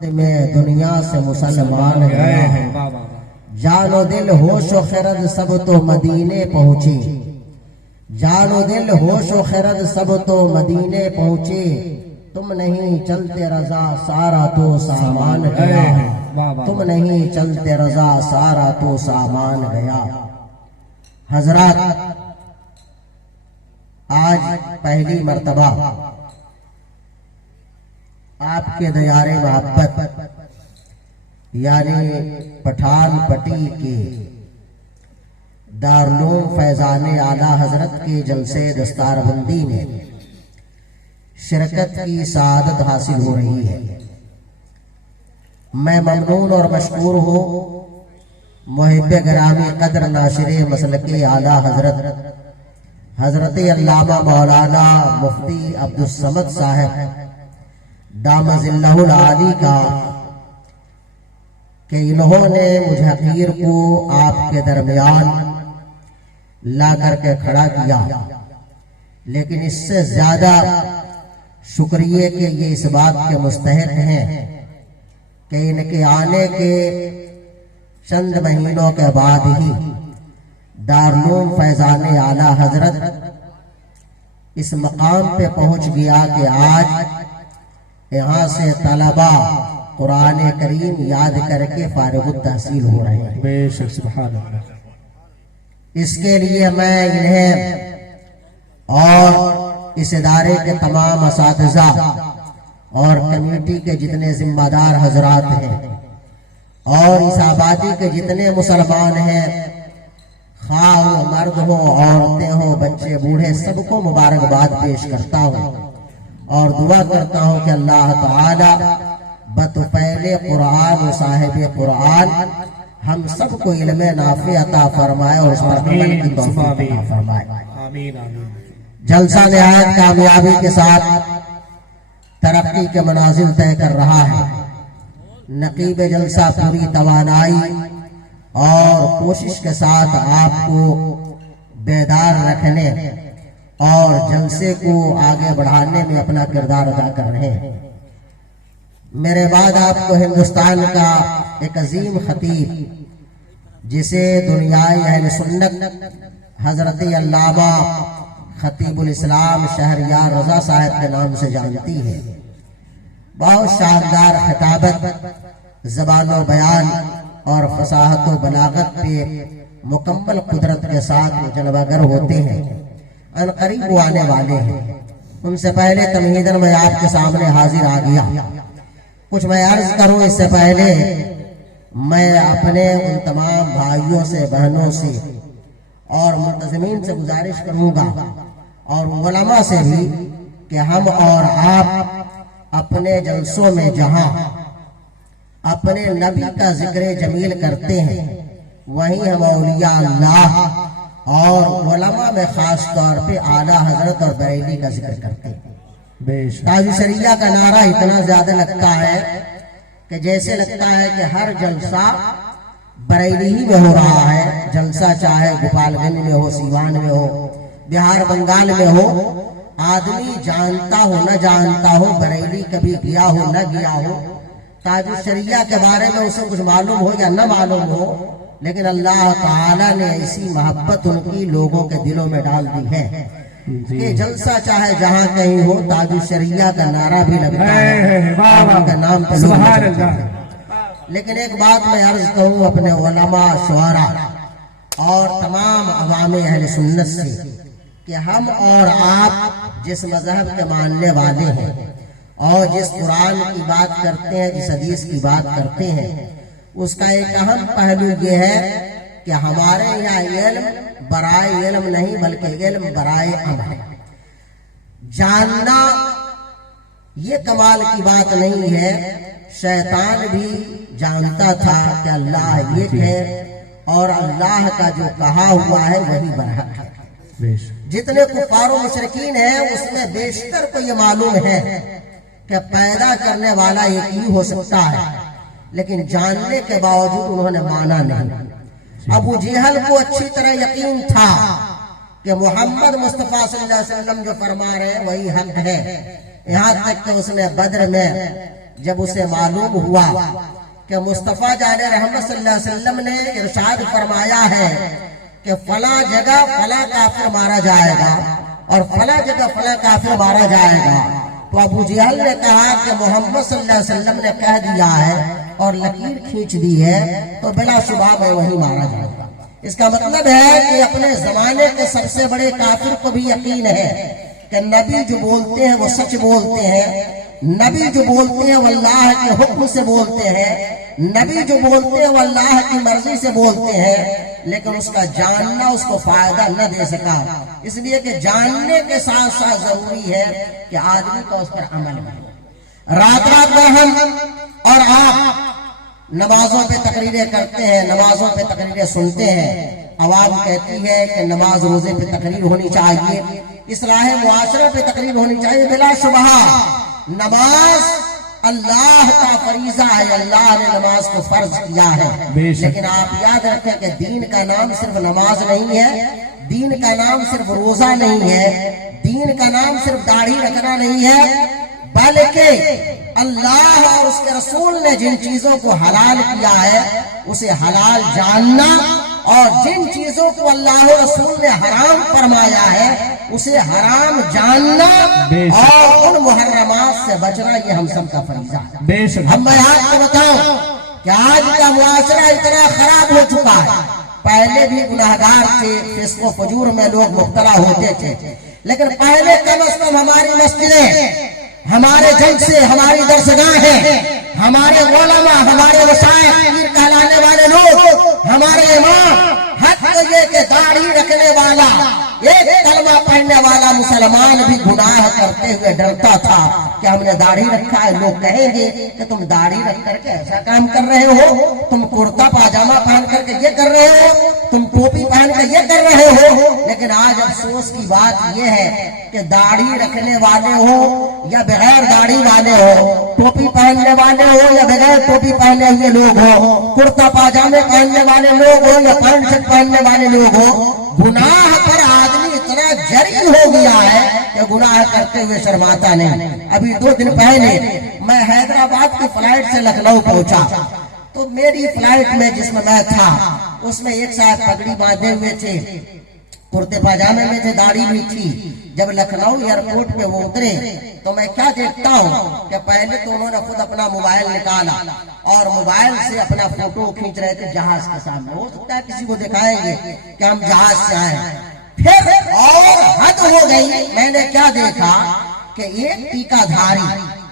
میں دنیا سے مسلمان گیا، جان و دل ہوش و خرد سب تو مدینے پہنچے، جان و دل ہوش و خرد سب تو مدینے پہنچے، تم نہیں چلتے رضا سارا تو سامان گیا، تم نہیں چلتے رضا سارا تو سامان گیا۔ حضرات، آج پہلی مرتبہ آپ کے دیار محبت یعنی پٹھان پٹی کے دارالعلوم فیضان اعلیٰ حضرت کے جلسے دستار بندی میں شرکت کی سعادت حاصل ہو رہی ہے۔ میں ممنون اور مشکور ہوں محب گرامی قدر ناشر مسلک اعلیٰ حضرت علامہ مولانا مفتی عبدالصمد صاحب دام ظلہ العالی کا کہ انہوں نے مجھ حقیر کو آپ کے درمیان لا کر کے کھڑا کیا، لیکن اس سے زیادہ شکریہ کہ یہ اس بات کے مستحق ہیں کہ ان کے آنے کے چند مہینوں کے بعد ہی دارالعلوم فیضان اعلیٰ حضرت اس مقام پہ پہنچ گیا کہ آج یہاں سے طلبہ قرآن کریم یاد کر کے فارغ التحصیل ہو رہے ہیں۔ بے شک سبحان اللہ۔ اس کے لیے میں انہیں اور اس ادارے کے تمام اساتذہ اور کمیٹی کے جتنے ذمہ دار حضرات ہیں اور اس آبادی کے جتنے مسلمان ہیں، خواہ ہو مرد ہو عورتیں ہو بچے بوڑھے، سب کو مبارکباد پیش کرتا ہوں اور دعا کرتا ہوں کہ اللہ تعالی بطفیل قرآن و صاحب قرآن ہم سب کو علم نافع عطا فرمائے اور اس پر عمل کی توفیق عطا فرمائے۔ آمین آمین۔ جلسہ نہایت کامیابی کے ساتھ ترقی کے منازل طے کر رہا ہے۔ نقیب جلسہ پوری توانائی اور کوشش کے ساتھ آپ کو بیدار رکھنے اور جلسے کو آگے بڑھانے میں اپنا کردار ادا کر رہے ہیں۔ میرے بعد آپ کو ہندوستان کا ایک عظیم خطیب جسے دنیائے اہل سنت حضرت علامہ خطیب الاسلام شہریار رضا صاحب کے نام سے جانتی ہے، بہت شاندار خطابت، زبان و بیان اور فصاحت و بلاغت پہ مکمل قدرت کے ساتھ جلوہ گر ہوتے ہیں، ان قریب وہ آنے والے ہیں۔ ان سے پہلے تمہیداً میں آپ کے سامنے حاضر آ گیا۔ کچھ میں عرض کروں اس سے پہلے میں اپنے ان تمام بھائیوں سے بہنوں سے اور منتظمین سے گزارش کروں گا اور علماء سے بھی کہ ہم اور آپ اپنے جلسوں میں جہاں اپنے نبی کا ذکر جمیل کرتے ہیں وہیں ہم اولیاء اللہ اور علماء میں خاص طور پہ اعلیٰ حضرت اور بریلی کا ذکر کرتے ہیں۔ تاج شریعہ کا نعرہ اتنا زیادہ لگتا ہے کہ جیسے لگتا ہے کہ ہر جلسہ بریلی ہی میں ہو رہا ہے، جلسہ چاہے گوپال گنج میں ہو، سیوان میں ہو، بہار بنگال میں ہو، آدمی جانتا ہو نہ جانتا ہو، بریلی کبھی گیا ہو نہ گیا ہو، تاج شریعہ کے بارے میں اسے کچھ معلوم ہو یا نہ معلوم ہو، لیکن اللہ تعالیٰ نے ایسی محبت ان کی لوگوں کے دلوں میں ڈال دی ہے کہ جلسہ چاہے جہاں کہیں ہو تاج الشریعہ کا نعرہ بھی لگتا ہے، ان کا نام پہ لوگ چلتے ہیں۔ لیکن ایک بات میں عرض کروں اپنے علماء شعراء اور تمام عوام اہل سنت سے کہ ہم اور آپ جس مذہب کے ماننے والے ہیں اور جس قرآن کی بات کرتے ہیں، جس حدیث کی بات کرتے ہیں، اس کا ایک اہم پہلو یہ ہے کہ ہمارے یہاں علم برائے علم نہیں بلکہ علم برائے عمل ہے۔ جاننا یہ کمال کی بات نہیں ہے، شیطان بھی جانتا تھا کہ اللہ ایک ہے اور اللہ کا جو کہا ہوا ہے وہی برحق ہے۔ جتنے کفار و مشرکین ہیں اس میں بیشتر کو یہ معلوم ہے کہ پیدا کرنے والا ایک ہی ہو سکتا ہے، لیکن جاننے کے باوجود انہوں نے مانا نہیں۔ ابو جہل کو اچھی طرح یقین تھا کہ محمد مصطفیٰ صلی اللہ علیہ وسلم جو فرما رہے ہیں وہی حق ہے، یہاں تک کہ اس نے بدر میں جب اسے معلوم ہوا کہ مصطفیٰ جان رحمت صلی اللہ علیہ وسلم نے ارشاد فرمایا ہے کہ فلاں جگہ فلاں کافر مارا جائے گا اور فلاں جگہ فلاں کافر مارا جائے گا، تو ابو جہل نے کہا کہ محمد صلی اللہ علیہ وسلم نے کہہ دیا ہے اور لکیر کھینچ دی ہے تو بلا شبہ میں وہی مارا جائے گا۔ اس کا مطلب ہے کہ اپنے زمانے کے سب سے بڑے کافر کو بھی یقین ہے کہ نبی جو بولتے ہیں وہ سچ بولتے ہیں، نبی جو بولتے ہیں وہ اللہ کے حکم سے بولتے ہیں، نبی جو بولتے ہیں وہ اللہ کی مرضی سے بولتے ہیں، لیکن اس کا جاننا اس کو فائدہ نہ دے سکا، اس لیے کہ جاننے کے ساتھ ساتھ ضروری ہے کہ آدمی کا اس پر عمل ہو۔ رات رات بھر ہم اور آپ نمازوں پہ تقریریں کرتے ہیں، نمازوں پہ تقریریں سنتے ہیں، عوام کہتی ہے کہ نماز روزے پہ تقریر ہونی چاہیے، اصلاح معاشرہ پہ تقریر ہونی چاہیے۔ بلا شبہ نماز اللہ کا فریضہ ہے، اللہ نے نماز کو فرض کیا ہے، لیکن آپ یاد رکھیں کہ دین کا نام صرف نماز نہیں ہے، دین کا نام صرف روزہ نہیں ہے، دین کا نام صرف داڑھی رکھنا نہیں ہے، بلکہ اللہ اور اس کے رسول نے جن چیزوں کو حلال کیا ہے اسے حلال جاننا، اور جن چیزوں کو اللہ و رسول نے حرام فرمایا ہے اسے حرام جاننا، اور ان محرمات سے بچنا، یہ ہم سب کا فریضہ ہے۔ اب میں آپ کو بتاؤں کہ آج کا معاشرہ اتنا خراب ہو چکا ہے، پہلے بھی گناہگار تھے، فسق و فجور میں لوگ مبتلا ہوتے تھے، لیکن پہلے کم از کم ہماری مسجدیں، ہمارے جلسے، ہماری درسگاہیں، ہمارے علماء، ہمارے مشائخ، پیر کہلانے والے لوگ، ہمارے امام، حد یہ کہ داڑھی رکھنے والا، ایک کلمہ پڑھنے والا مسلمان بھی گناہ کرتے ہوئے ڈرتا تھا کہ ہم نے داڑھی رکھا ہے، لوگ کہیں گے کہ تم داڑھی رکھ کر کے ایسا کام کر رہے ہو، تم کرتا پاجامہ پہن کر کے یہ کر رہے ہو، تم ٹوپی پہن کر یہ کر رہے ہو۔ لیکن آج افسوس کی بات یہ ہے کہ داڑھی رکھنے والے ہو یا بغیر داڑھی والے ہو، ٹوپی پہننے والے ہو یا بغیر ٹوپی پہنے ہوئے لوگ ہو، کرتا پاجامے پہننے والے لوگ ہو یا پینٹ شرٹ پہننے والے لوگ ہو، گناہ پر آدمی اتنا جری ہو گیا ہے کہ گناہ کرتے ہوئے شرماتا نہیں۔ ابھی 2 دن پہلے میں حیدرآباد کی فلائٹ سے لکھنؤ پہنچا، تو میری فلائٹ میں جس میں میں تھا اس میں ایک صاحب پگڑی باندھے ہوئے تھے، کرتے پاجامے میں تھے، داڑھی بھی تھی۔ جب لکھنؤ ایئرپورٹ پہ وہ اترے تو میں کیا دیکھتا ہوں کہ پہلے تو انہوں نے خود اپنا موبائل نکالا اور موبائل سے اپنا فوٹو کھینچ رہے تھے جہاز کے سامنے، ہو سکتا ہے کسی کو دکھائیں گے کہ ہم جہاز سے آئے ہیں۔ پھر اور حد ہو گئی، میں نے کیا دیکھا کہ ایک ٹیکا دھاری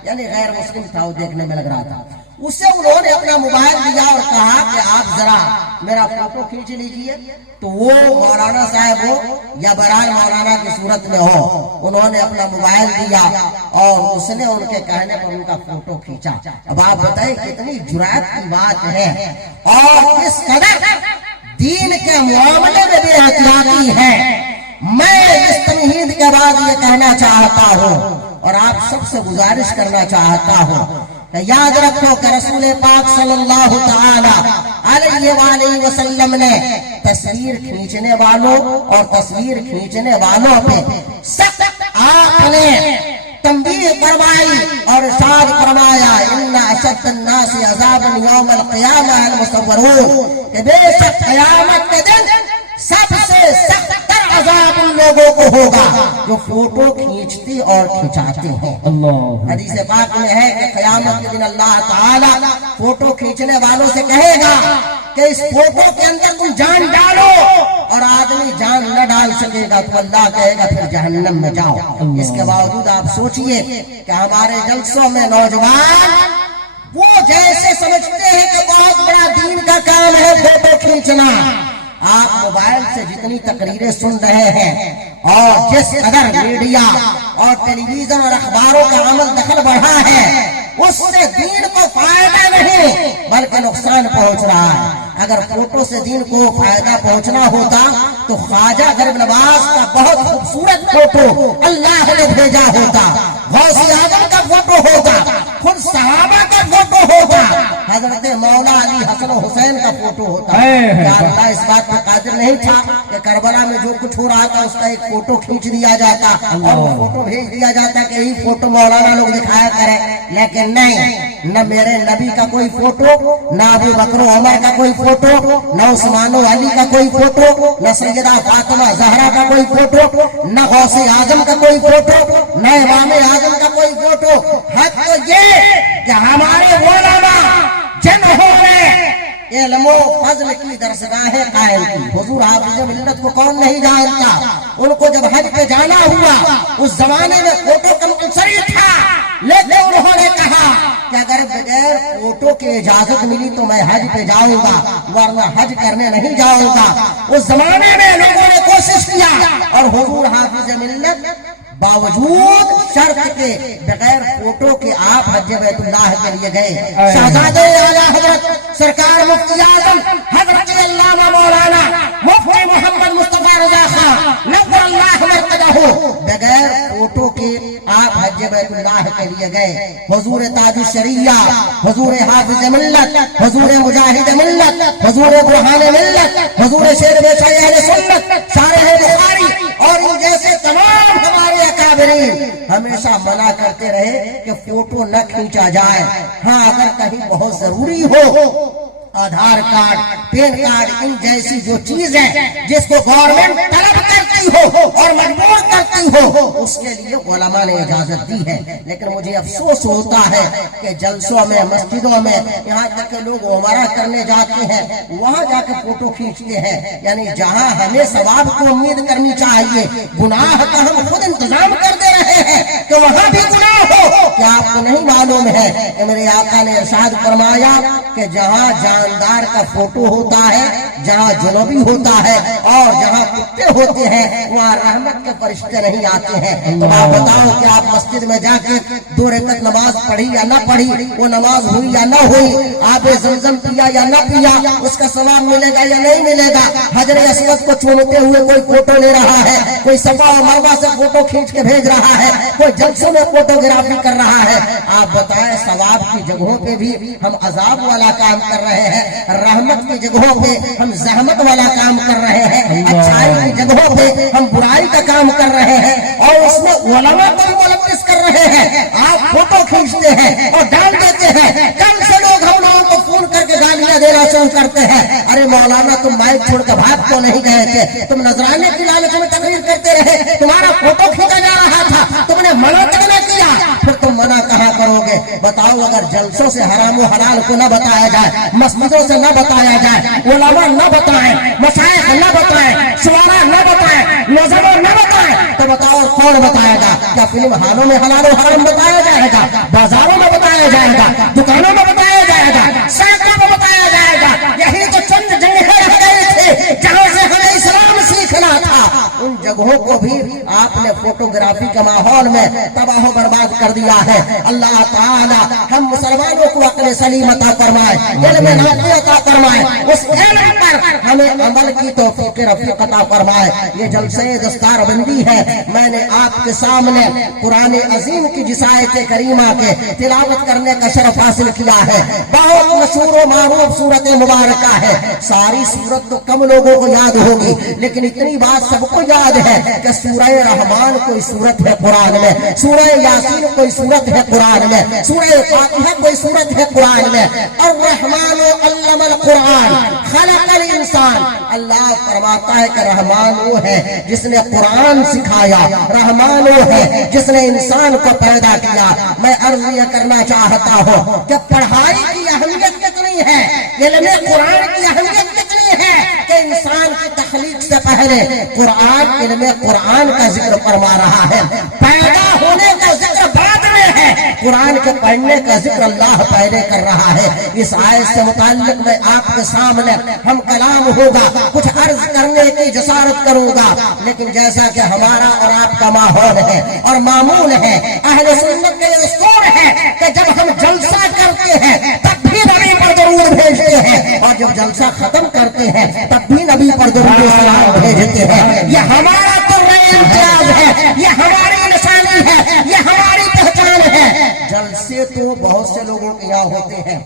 یعنی غیر مسلم تھا، وہ دیکھنے میں لگ رہا تھا، اسے انہوں نے اپنا موبائل دیا اور کہا کہ آپ ذرا میرا فوٹو کھینچ لیجئے۔ تو وہ مولانا صاحب ہو یا برائے مولانا کی صورت میں ہو، انہوں نے اپنا موبائل دیا اور اس نے ان کے کہنے پر ان کا فوٹو کھینچا۔ اب آپ بتائیں کتنی جرأت کی بات ہے، اور کس قدر دین کے معاملے میں بے احتیاطی ہے۔ میں اس تمہید کے بعد یہ کہنا چاہتا ہوں اور آپ سب سے گزارش کرنا چاہتا ہوں کہ یاد رکھو کہ رسول پاک صلی اللہ تعالی علیہ وآلہ وسلم نے تصویر کھینچنے والوں اور تصویر کھینچنے والوں پہ سخت آپ نے تنبیہ فرمائی اور ارشاد فرمایا ان اشد الناس عذابا یوم القیامہ المصورون، کہ بے شک قیامت کے دن سب سے سخت تر عذاب ان لوگوں کو ہوگا جو فوٹو کھینچتے اور کھنچاتے ہیں۔ حدیث پاک میں ہے کہ قیامت کے دن اللہ تعالی فوٹو کھینچنے والوں سے کہے گا کہ اس فوٹو کے اندر تم جان ڈالو، اور آدمی جان نہ ڈال سکے گا تو اللہ کہے گا پھر جہنم میں جاؤ۔ اس کے باوجود آپ سوچئے کہ ہمارے جلسوں میں نوجوان وہ جیسے سمجھتے ہیں کہ بہت بڑا دین کا کام ہے فوٹو کھینچنا۔ آپ موبائل سے جتنی تقریریں سن رہے ہیں اور جس قدر میڈیا اور ٹیلی ویژن اور اخباروں کا عمل دخل بڑھا ہے، اس سے دین کو فائدہ نہیں بلکہ نقصان پہنچ رہا ہے۔ اگر فوٹو سے دین کو فائدہ پہنچنا ہوتا تو خواجہ غریب نواز کا بہت خوبصورت فوٹو اللہ نے بھیجا ہوتا، غوث اعظم کا فوٹو ہوتا، خود صحابہ کا فوٹو ہوتا، حضرت مولا علی حسن و حسین کا فوٹو ہوتا ہے۔ کیا اللہ اس بات پر قادر نہیں تھا کہ کربلا میں جو کچھ ہو رہا تھا اس کا ایک فوٹو کھینچ دیا جاتا اور وہ فوٹو بھیج دیا جاتا کہ یہی فوٹو مولانا لوگ دکھایا کریں؟ لیکن نہیں، نہ میرے نبی کا کوئی فوٹو، نہ ابو بکر و عمر کا کوئی فوٹو، نہ عثمان و علی کا کوئی فوٹو، نہ سیدہ فاطمہ زہرا کا کوئی فوٹو، نہ غوث اعظم کا کوئی فوٹو، نہ امام اعظم کا کوئی فوٹو۔ حق تو یہ کہ ہمارے علماء جنہوں نے علم و فضل کی درسگاہیں قائم کی، حضور حافظ ملت کو کون نہیں جانتا؟ ان کو جب حج پہ جانا ہوا اس زمانے میں فوٹو کمپلسری تھا، لیکن انہوں نے کہا کہ اگر بغیر فوٹو کی اجازت ملی تو میں حج پہ جاؤں گا، ورنہ حج کرنے نہیں جاؤں گا۔ اس زمانے میں لوگوں نے کوشش کیا اور حضور حافظ ملت باوجود شرط کے بغیر فوٹو کے آپ حج بیت اللہ کے لیے گئے۔ شہزادے اعلیٰ حضرت سرکار مفتی اعظم حضرت علامہ مولانا مفتی محمد مصطفیٰ رضا خان نور اللہ مرقدہ بغیر فوٹو کے آپ حج بیت اللہ کے لیے گئے۔ حضور تاج الشریعہ، حضور حافظ ملت، حضور مجاہد ملت، حضور برہان ملت، حضور شیر بیشہ اہل سنت، شارح بخاری اور ان جیسے تمام ہمارے اکابرین ہمیشہ منع کرتے رہے کہ فوٹو نہ کھینچا جائے۔ ہاں اگر کہیں بہت ضروری ہو، آدھار کارڈ، پین کارڈ، ان جیسی جو چیز ہے جس کو گورنمنٹ طلب کرتی ہو اور مجبور کرتی ہو، اس کے لیے علماء نے اجازت دی ہے۔ لیکن مجھے افسوس ہوتا ہے کہ جلسوں میں، مسجدوں میں، یہاں تک کہ لوگ عمرہ کرنے جاتے ہیں وہاں جا کے فوٹو کھینچتے ہیں۔ یعنی جہاں ہمیں ثواب کی امید کرنی چاہیے، گناہ کا ہم خود انتظام کر دے رہے ہیں کہ وہاں بھی گناہ ہو۔ کیا آپ کو نہیں معلوم ہے کہ میرے آقا نے ارشاد فرمایا کہ جہاں جاندار کا فوٹو ہوتا ہے، جہاں جنوبی ہوتا ہے اور جہاں کتے ہوتے ہیں وہاں رحمت کے فرشتے نہیں آتے ہیں۔ تو آپ بتاؤ کہ آپ مسجد میں جا کے 2 رکعت نماز پڑھی یا نہ پڑھی، وہ نماز ہوئی یا نہ ہوئی، آپ زمزم پیا یا نہ پیا، اس کا ثواب ملے گا یا نہیں ملے گا؟ حجر اسود کو چومتے ہوئے کوئی فوٹو لے رہا ہے، کوئی صفا و مروہ سے فوٹو کھینچ کے بھیج رہا ہے، کوئی جلسوں میں فوٹوگرافی کر رہا ہے۔ آپ بتائیں ثواب کی جگہوں پہ بھی ہم عذاب والا کام کر رہے ہیں، رحمت کی جگہوں پہ ہم زحمت والا کام کر رہے ہیں، اچھائی کی جگہوں پہ ہم برائی کا کام کر رہے ہیں اور اس میں علماء کو ملوث کر رہے ہیں۔ آپ فوٹو کھینچتے ہیں اور ڈال دیتے ہیں، کل سے لوگ ہم لوگوں کو فون کر کے گالیاں دینا شروع کرتے ہیں، ارے مولانا تم مائک چھوڑ کے بھاگ تو نہیں گئے تھے، تم نذرانے کی لالچ میں تقریر کرتے رہے، تمہارا فوٹو کھینچا جا رہا تھا، تم نے منع تک نہ کیا، پھر تم منع کہاں کرو گے؟ بتاؤ اگر جلسوں سے حرام و حلال کو نہ بتایا جائے، مسجدوں سے نہ بتایا جائے، علماء نہ بتائیں، مشائخ نہ بتائیں، شعراء نہ بتائیں، نظموں نہ بتائیں، تو بتاؤ کون بتائے گا؟ کیا فلم ہالوں میں حلال و حرام بتایا جائے گا؟ بازاروں میں بتایا جائے گا؟ دکانوں میں بتایا جائے گا؟ سڑکوں میں بتایا جائے گا؟ یہی تو چند جگہیں رہ گئی تھی جہاں سے ہمیں اسلام سیکھنا تھا، ان جگہوں کو بھی آپ نے فوٹوگرافی کے ماحول میں تباہ و برباد کر دیا ہے۔ اللہ تعالی ہم مسلمانوں کو عقل سلیم عطا فرمائے، علم نافع عطا فرمائے، اس علم پر ہمیں عمل کی توفیق رفیق عطا فرمائے۔ یہ جلسے دستار بندی ہے، میں نے آپ کے سامنے قرآن عظیم کی جس آیت کریمہ کے تلاوت کرنے کا شرف حاصل کیا ہے۔ بہت مشہور و معروف سورت مبارکہ ہے، ساری سورت تو کم لوگوں کو یاد ہوگی، لیکن اتنی بات سب کو یاد ہے کہ سورہ رحمان کوئی سورت ہے قرآن میں، سورہ یاسین کوئی سورت ہے قرآن میں، سورہ فاتحہ کوئی سورت ہے قرآن میں۔ الرحمن علم القرآن خلق الانسان، اللہ فرماتا ہے کہ رحمان وہ ہے جس نے قرآن سکھایا، رحمان وہ ہے جس نے انسان کو پیدا کیا۔ میں عرض یہ کرنا چاہتا ہوں کہ پڑھائی کی اہمیت کتنی ہے، علم قرآن کی اہمیت کتنی ہے کہ انسان کی تخلیق سے پہلے قرآن علم قرآن کا ذکر فرما رہا ہے، پیدا ہونے کا ذکر بعد میں ہے، قرآن کے پڑھنے کا ذکر اللہ پہلے کر رہا ہے۔ اس آیت سے متعلق میں آپ کے سامنے ہم کلام ہوگا، کچھ عرض کرنے کی جسارت کروں گا، لیکن جیسا کہ ہمارا اور آپ کا ماحول ہے اور معمول ہے، اہل سنت کے اصول ہے کہ جب ہم جلسہ کرتے ہیں تب بھی نبی پر درود بھیجتے ہیں اور جب جلسہ ختم کرتے ہیں تب بھی نبی پر درود و سلام بھیجتے ہیں۔ یہ ہمارا تو امتیاز ہے، یہ ہماری نشانی ہے، یہ ہماری پہچان ہے۔ جلسے تو بہت سے لوگوں کے یہاں ہوتے ہیں،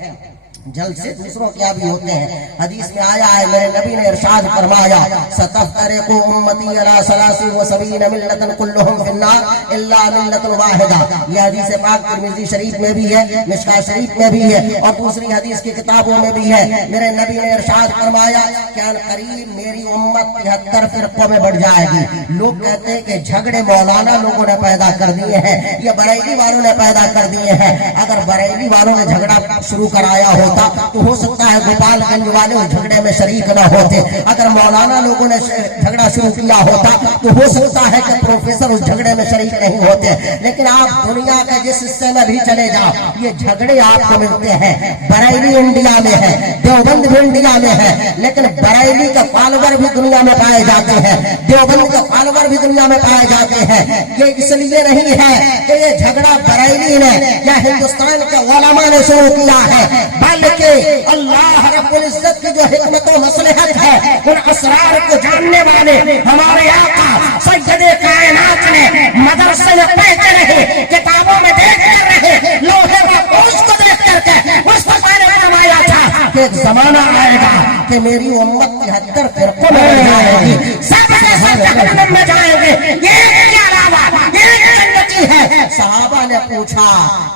जलसे दूसरों के यहाँ भी होते हैं। हदीस में आया है, मेरे नबी ने इरशाद फरमाया, सतफ्तरिकु उम्मती अला सलासिन व सबीन मिल्लतन कुल्लुहुम फिन्नार इल्ला मिल्लतन वाहिदा। ये हदीस पाक तिरमिज़ी शरीफ में भी है, मिशकात शरीफ में भी है और दूसरी हदीस की किताबों में भी है। मेरे नबी ने इरशाद फरमाया कि करीब मेरी उम्मत 73 फिरकों में बढ़ जाएगी। लोग कहते हैं कि झगड़े मौलाना लोगों ने पैदा कर दिए हैं, ये बरेली वालों ने पैदा कर दिए हैं। अगर बरेली वालों ने झगड़ा शुरू कराया होता तो हो सकता है गोपालगंज वाले उस झगड़े में शरीक न होते। अगर मौलाना लोगों ने झगड़ा शुरू किया होता तो हो सकता है कि प्रोफेसर उस झगड़े में शरीक नहीं होते। लेकिन आप दुनिया के जिस हिस्से में भी चले जाओ, ये झगड़े आपको मिलते हैं। बरेली इंडिया में है, देवबंद भी इंडिया में है, लेकिन बरेली के फॉलोवर भी दुनिया में पाए जाते हैं, देवबंद के फॉलोवर भी दुनिया में पाए जाते हैं। ये इसलिए नहीं है कि ये झगड़ा बरेली ने या हिंदुस्तान के उलमा ने शुरू किया है, बल्कि अल्लाह रब्बुल इज्जत की जो हिकमत व मसलहत है, उन असरार को जानने वाले हमारे आका सैयदे कायनात ने मदरसे में पढ़ते रहे, किताबों में देखते रहे, लोहे व पोश को देख करके मुस्तफा ने फरमाया था कि एक जमाना आएगा कि मेरी उम्मत 73 फिरकों में बढ़ जाएगी, सब के सब जहन्नम में जाएंगे, एक के अलावा एक जन्नती है। सहाबा ने पूछा,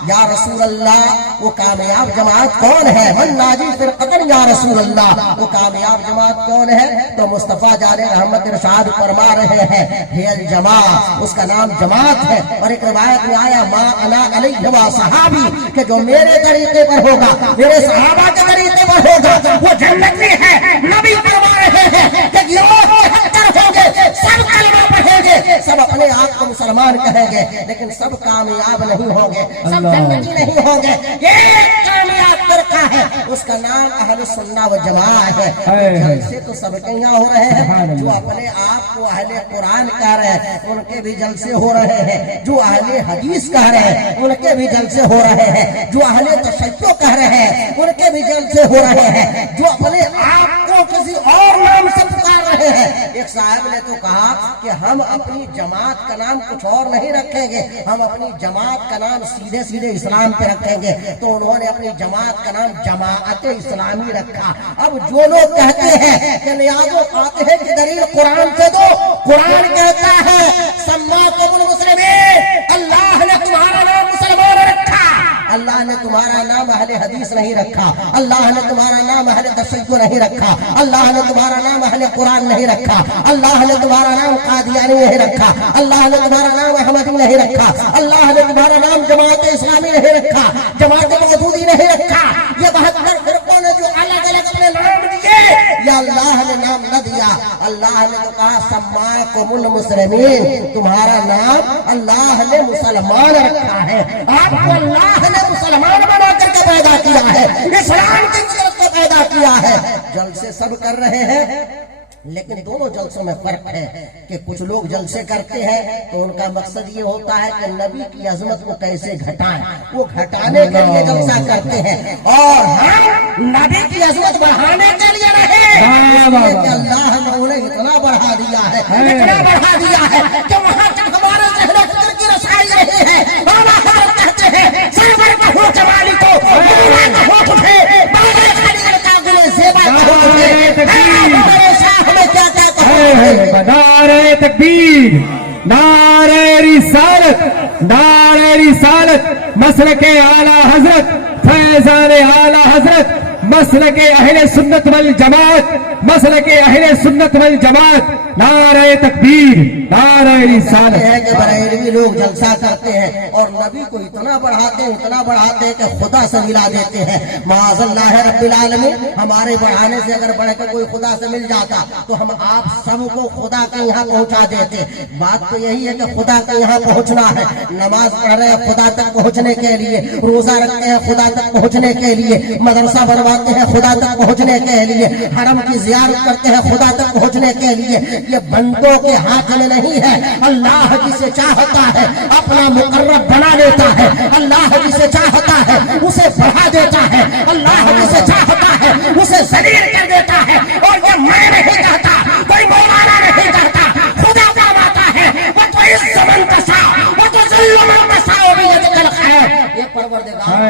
या रसूल अल्लाह, वो कामयाब जमात कौन है? मन नाजी फिरकतन या रसूल अल्लाह, वो कामयाब जमात कौन है? तो मुस्तफा जाने रहमत इरशाद फरमा रहे हैं, हियल जमात, उसका नाम जमात है। और एक रिवायत में आया, मा अना अलैहि व सहाबी, कि जो मेरे तरीके पर होगा, मेरे सहाबा के तरीके पर होगा, वो जन्नती है। नबी फरमा रहे हैं कि गिरोह 73 होंगे, सब कलमा पढ़ेंगे, सब अपने आप को मुसलमान कहेंगे, लेकिन सब कामयाब नहीं होंगे, सब जन्नती नहीं होंगे। एक कामयाब फिरका है, उसका नाम अहले सुन्नत व जमात है। जलसे तो सबके यहाँ हो रहे हैं, जो अपने आप को अहले कुरान कह रहे हैं उनके भी जलसे हो रहे हैं, जो अहले हदीस कह रहे हैं उनके भी जलसे हो रहे हैं, जो अहले तशय्युअ कह रहे हैं उनके भी जलसे हो रहे हैं, जो अपने आप को किसी और नाम से पुकार रहे हैं। एक साहब ने तो कहा कि हम अपनी जमात का नाम कुछ और नहीं रखेंगे, हम अपनी जमात का नाम सीधे सीधे इस्लाम पे रखेंगे। तो उन्होंने अपनी जमात का नाम जमाअत इस्लामी रखा। अब जो लोग कहते हैं कि नियाज़ो आते हैं कि दलील कुरान से दो, कुरान कहता है सम्माकुमुल मुस्लिमीन, अल्लाह ने तुम्हारा नाम मुसलमान रखा, अल्लाह ने तुम्हारा नाम अहले हदीस नहीं रखा, अल्लाह ने तुम्हारा नाम अहले तशय्युअ नहीं रखा, अल्लाह ने तुम्हारा नाम अहले कुरान नहीं रखा, अल्लाह ने तुम्हारा नाम कादियानी नहीं रखा, अल्लाह ने तुम्हारा नाम अहमदी नहीं रखा, अल्लाह ने तुम्हारा नाम जमात इस्लामी नहीं रखा, जमात मौजूदी नहीं रखा। ये 72 फिरकों ने जो अलग अलग अपने नाम दिए, या अल्लाह ने नाम न दिया। अल्लाह ने तो कहा सम्माकुमुल मुस्लिमीन, तुम्हारा नाम अल्लाह ने मुसलमान रखा है, आपको अल्लाह ने मुसलमान बना करके पैदा किया है, इस्लाम की तरफ से पैदा किया है। जलसे सब कर रहे हैं, लेकिन दोनों जलसों में फर्क है कि कुछ लोग जलसे करते हैं तो उनका मकसद ये होता है कि नबी की अजमत को कैसे घटाएं, वो घटाने के लिए जलसा करते हैं, और हम नबी की अजमत बढ़ाने के लिए रहे। अल्लाह ने उन्हें इतना बढ़ा दिया है, इतना बढ़ा दिया है कि वहाँ तक हमारे चेहरे फिक्र की रसाई नहीं है। बाबा हजरत कहते हैं, सरवर का हो जवानी को होठ उठे, बाबा खलील का गुले ज़ेबा का होठ उठे। नारे तकबीर, नारे रिसालत, नारे रिसालत, मसलके आला हजरत, फैजान आला हजरत, मसलके अहले सुन्नत वल जमात, मसलके अहले सुन्नत वल जमात, नारे तकबीर, नारे रिसालत। है कि बरेलवी लोग जलसा करते हैं और नबी को इतना बढ़ाते हैं कि खुदा से मिला देते हैं। माअज़ल्लाह रब्बिल आलमीन, हमारे बढ़ाने से अगर बढ़ कर कोई खुदा से मिल जाता तो हम आप सबको खुदा के यहाँ पहुँचा देते। बात तो यही है कि खुदा के यहाँ पहुँचना है, नमाज पढ़ रहे हैं खुदा तक पहुँचने के लिए, रोजा रखते हैं खुदा तक पहुँचने के लिए, मदरसा बनवाते हैं खुदा तक पहुँचने के लिए, हरम की ज़ियारत करते हैं खुदा तक पहुँचने के लिए। ये बंदों के हाथ में नहीं है, अल्लाह जिसे चाहता है अपना मुकर्रब बना लेता है, अल्लाह जिसे चाहता है उसे बढ़ा देता है, अल्लाह जिसे चाहता है उसे जलील कर देता है। और ये मैं नहीं कहता, कोई मौलाना नहीं कहता, खुदा फरमाता है, वो तो इस ज़मान का सा, वो तो ज़ुल्म का सा, ये परवरदिगार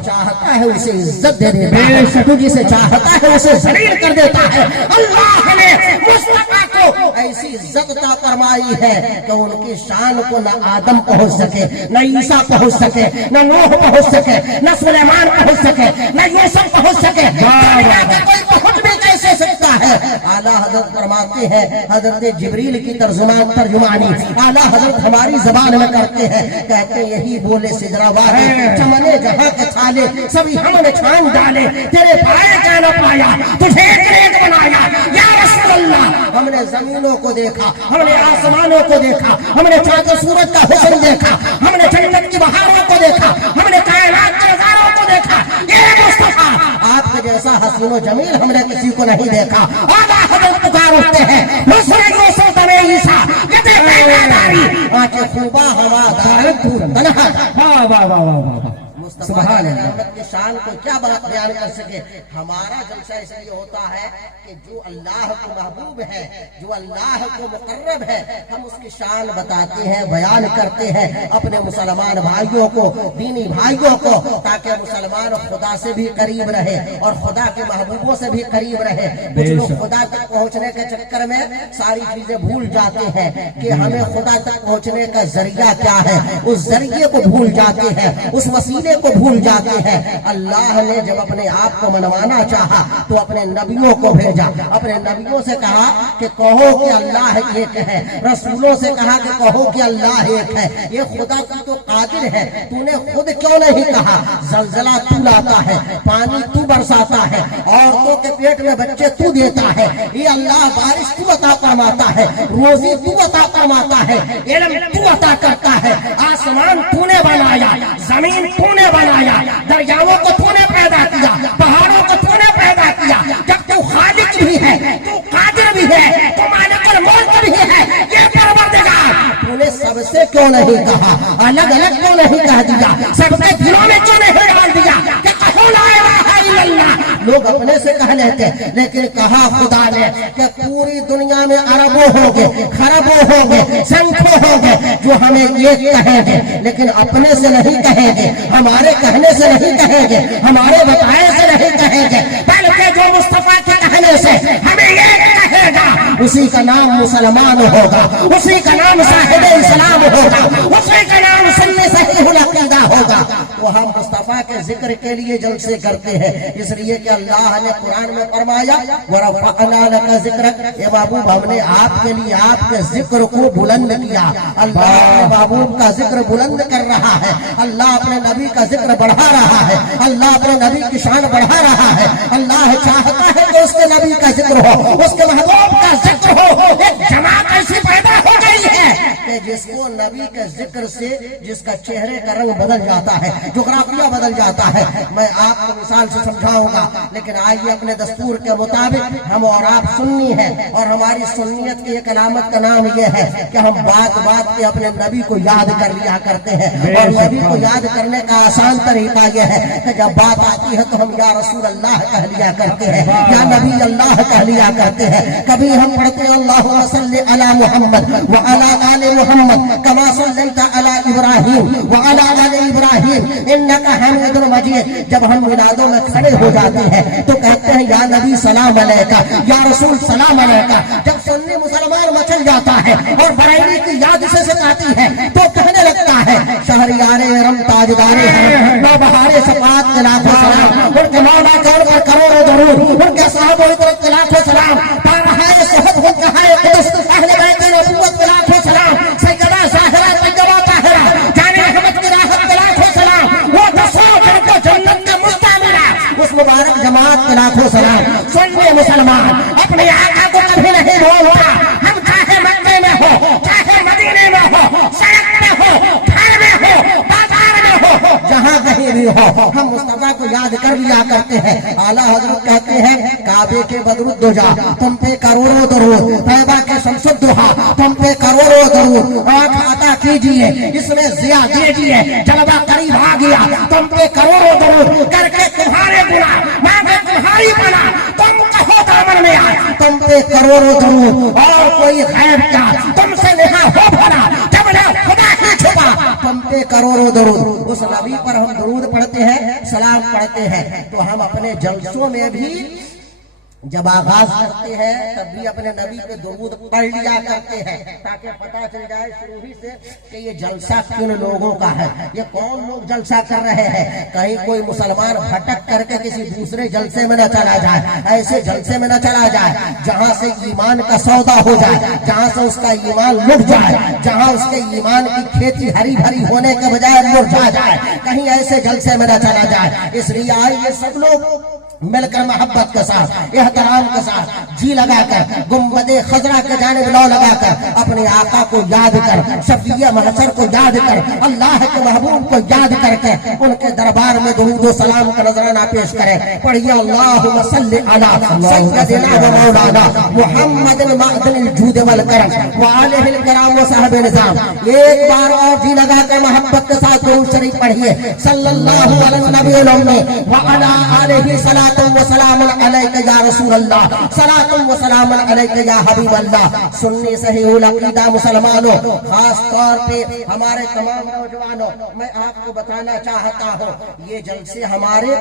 चाहता है उसे इज्जत दे देता है, तू जिसे चाहता है उसे जलील कर देता है। अल्लाह ने मुस्तफा को ऐसी इज्जत अता फरमाई है कि उनकी शान को न आदम पहुंच सके, न ईसा पहुंच सके, न नूह पहुंच सके, न सुलेमान पहुंच सके, न यूसुफ पहुंच सके, कोई पहुंच भी कैसे सकता है। आला हजरत फरमाते हैं, हजरत जिब्रील की तर्जुमानी आला हजरत हमारी जबान में करते हैं, कहते हैं यही बोले सिजरा वाहे चमने जहां के थाले सभी हमने छान डाले, तेरे पाए क्या न पाया तुझे एक बनाया या रसूल अल्लाह। हमने जमीनों को देखा, हमने आसमानों को देखा, हमने चांद सूरज का हुस्न देखा, हमने जन्नत की बहारों को देखा, हमने कायनात के नजारों को देखा। ये मुस्तफा आपके जैसा हसीनो जमील हमने किसी को नहीं देखा। आला हजरत पुकार उठते हैं, मुझसे यूसुफ तमे ईसा यदि पैदादारी आंखें खूबा हवा दार तू तन्हा। वाह वाह वाह वाह वाह, मुस्तफा की रहमत की शान को क्या बयान कर सके। हमारा जलसा इसलिए होता है कि जो अल्लाह को महबूब है, जो अल्लाह को मुकर्रब है, हम उसकी शान बताते हैं, बयान करते हैं अपने मुसलमान भाइयों को, दीनी भाइयों को, ताकि मुसलमान खुदा से भी करीब रहे और खुदा के महबूबों से भी करीब रहे। कुछ लोग खुदा तक पहुंचने के चक्कर में सारी चीजें भूल जाते हैं कि हमें खुदा तक पहुंचने का जरिया क्या है, उस जरिए को भूल जाते हैं, उस वसीले को भूल जाते हैं। अल्लाह ने जब अपने आप को मनवाना चाहा तो अपने नबियों को भेजा, अपने नबियों से कहा कि कहो कि अल्लाह एक है, रसूलों से कहा कि कहो कि अल्लाह एक है। ये खुदा तू तो कादिर है, तूने खुद क्यों नहीं कहा। जलजला तू लाता है, पानी तू बरसाता है, औरतों के पेट में बच्चे तू देता है, ये अल्लाह बारिश तू अता फरमाता है, रोजी तू अता फरमाता है, इल्म तू अता करता है, आसमान तूने बनाया, जमीन तूने बनाया, दरियाओं को तूने पैदा किया, पहाड़ों को तूने पैदा किया। जब तू खालिक भी है, तू कादिर भी है, तू मालिकुल मुल्क भी है, ये परवरदिगार तूने सबसे क्यों नहीं कहा, अलग अलग क्यों नहीं कह दिया, सबके दिलों में क्यों नहीं डाल दिया कि कहो ला इलाहा इल्लल्लाह। लोग अपने से कह लेते, लेकिन कहा खुदा ने कि पूरी दुनिया में अरबों होंगे, खरबों होंगे, संख्यों होंगे जो हमें ये कहेंगे, लेकिन अपने से नहीं कहेंगे, हमारे कहने से नहीं कहेंगे, हमारे बताए से नहीं कहेंगे, बल्कि जो मुस्तफा के कहने से हमें ये कहेगा उसी का नाम मुसलमान होगा, उसी का नाम साहिब इस्लाम होगा, उसी का नाम सुन्नी सहीहुल अकीदा होगा। तो हम मुस्तफा के जिक्र के लिए जलसे करते हैं, इसलिए कि अल्लाह ने कुरान में फरमाया वरफ़अना लका ज़िक्रक, ये महबूब हमने आपके लिए आपके जिक्र को बुलंद किया। अल्लाह अपने महबूब का जिक्र बुलंद कर रहा है, अल्लाह अपने नबी का जिक्र बढ़ा रहा है, अल्लाह अपने नबी की शान बढ़ा रहा है। अल्लाह चाहता है कि उसके नबी का जिक्र हो, उसके महबूब का जिक्र हो। एक जमात ऐसी पैदा हो गई है कि जिसको नबी के जिक्र से जिसका चेहरे का रंग बदल जाता है, जोग्राफिया बदल जाता है। मैं आपको मिसाल से समझाऊंगा, लेकिन आइए अपने दस्तूर के मुताबिक हम और आप सुन्नी हैं, और हमारी सुन्नियत की एक अलामत का नाम यह है कि हम बात बात पे अपने नबी को याद कर लिया करते हैं। और नबी को याद करने का आसान तरीका यह है कि जब बात आती है तो हम या रसूल अल्लाह कह लिया करते हैं, या नबी अल्लाह कह लिया करते हैं। कभी हम पढ़ते हैं अल्लाहुम्मा सल्ली अला मुहम्मद व अला आले मुहम्मद कमा सल्लैता अला इब्राहीम व अला आले इब्राहीम इन्नका हमीदुन मजीद। जब हम मिलादों में खड़े हो जाते हैं तो कहते हैं या नबी सलाम अलैका, या रसूल सलाम अलैका। जब सुन्नी मुसलमान मचल जाता है और बरेली की याद से सताती है तो कहने लगता है शहरियारे रम ताजदारे हैं, नौबहारे सफात के लाखों सलाम, उनके मौला कौन पर करोड़ों दरूद, उनके साहबों के लाखों सलाम, तारहाए सहब हो कहाए कुदस अहले बैत नबुव्वत के लाखों सलाम, सैयदा ज़ाहिरा तैयबा ताहिरा जाने अहमद की राहत के लाखों सलाम, वो दसों जिनको जन्नत के मुस्तामिरा उस मुबारक जमात के लाखों सलाम। सुन्नी मुसलमान अपने आका को कभी नहीं भूलता। हम चाहे मक्के में हो, चाहे मदीने में हो, सड़क में हो, घर में हो, बाजार में हो, जहाँ कहीं भी हो, हम मुस्तफा को याद कर लिया करते हैं। आला हजरत कहते हैं काबे के बदरुद्दोजा तुम पे करोड़ों दरूद, तैयबा के शमसुद्दुहा तुम पे करोड़ों दरूद, आँख अता कीजिए इसमें जिया दीजिए, जलवा करीब आ गया तुम पे करोड़ों दरूद, करके तुम्हारे गुनाह मांगे तुम्हारी पना, तुम कहो दामन में आ तुम पे करोड़ों दरूद, और कोई खैर क्या तुमसे नेहा हो भला, जब ना खुदा ही छुपा तुम पे करोड़ों दरूद। उस नबी पर हम दरूद पढ़ते हैं, सलाम पढ़ते हैं तो हम अपने जलसों में भी जब आगाज करते हैं तब भी अपने नबी पे दुरूद पढ़ लिया करते हैं, ताकि पता चल जाए शुरू ही से कि ये जलसा किन लोगों का है, ये कौन लोग जलसा कर रहे हैं। कहीं कोई मुसलमान भटक करके किसी दूसरे जलसे में न चला जाए, ऐसे जलसे में न चला जाए जहाँ से ईमान का सौदा हो जाए, जहाँ से उसका ईमान लुट जाए, जहाँ उसके ईमान की खेती हरी भरी होने के बजाय मुरझा जाए, कहीं ऐसे जलसे में न चला जाए। इसलिए आइए सब लोग मिलकर मोहब्बत के साथ, एहतराम के साथ जी लगाकर, गुंबदे खजरा के जानिब लौ लगाकर अपने आका को याद कर, शफीए महशर को याद कर, अल्लाह के महबूब को याद करके उनके दरबार में दुरूद व सलाम का नजराना पेश करें। पढ़िए अल्लाहुम्मा सल्लि अला सय्यदिना व मौलाना मुहम्मदिन मअदनिल जूद वल करम व आलिहिल किराम व साहबे निजाम। एक बार और जी लगाकर मोहब्बत के साथ दुरूद शरीफ पढ़िए। सल्लल्लाहु अलैहि नबील उम्मी व अला आलिहि सलाम व सलाम अलैका या रसूल अल्लाह, सलातुम व सलाम अलैका या हबीब अल्लाह। सुन्नी सहीहुल अकीदा मुसलमानों, खास तौर पे हमारे तमाम नौजवानों, मैं आपको बताना चाहता हूँ ये जलसे हमारे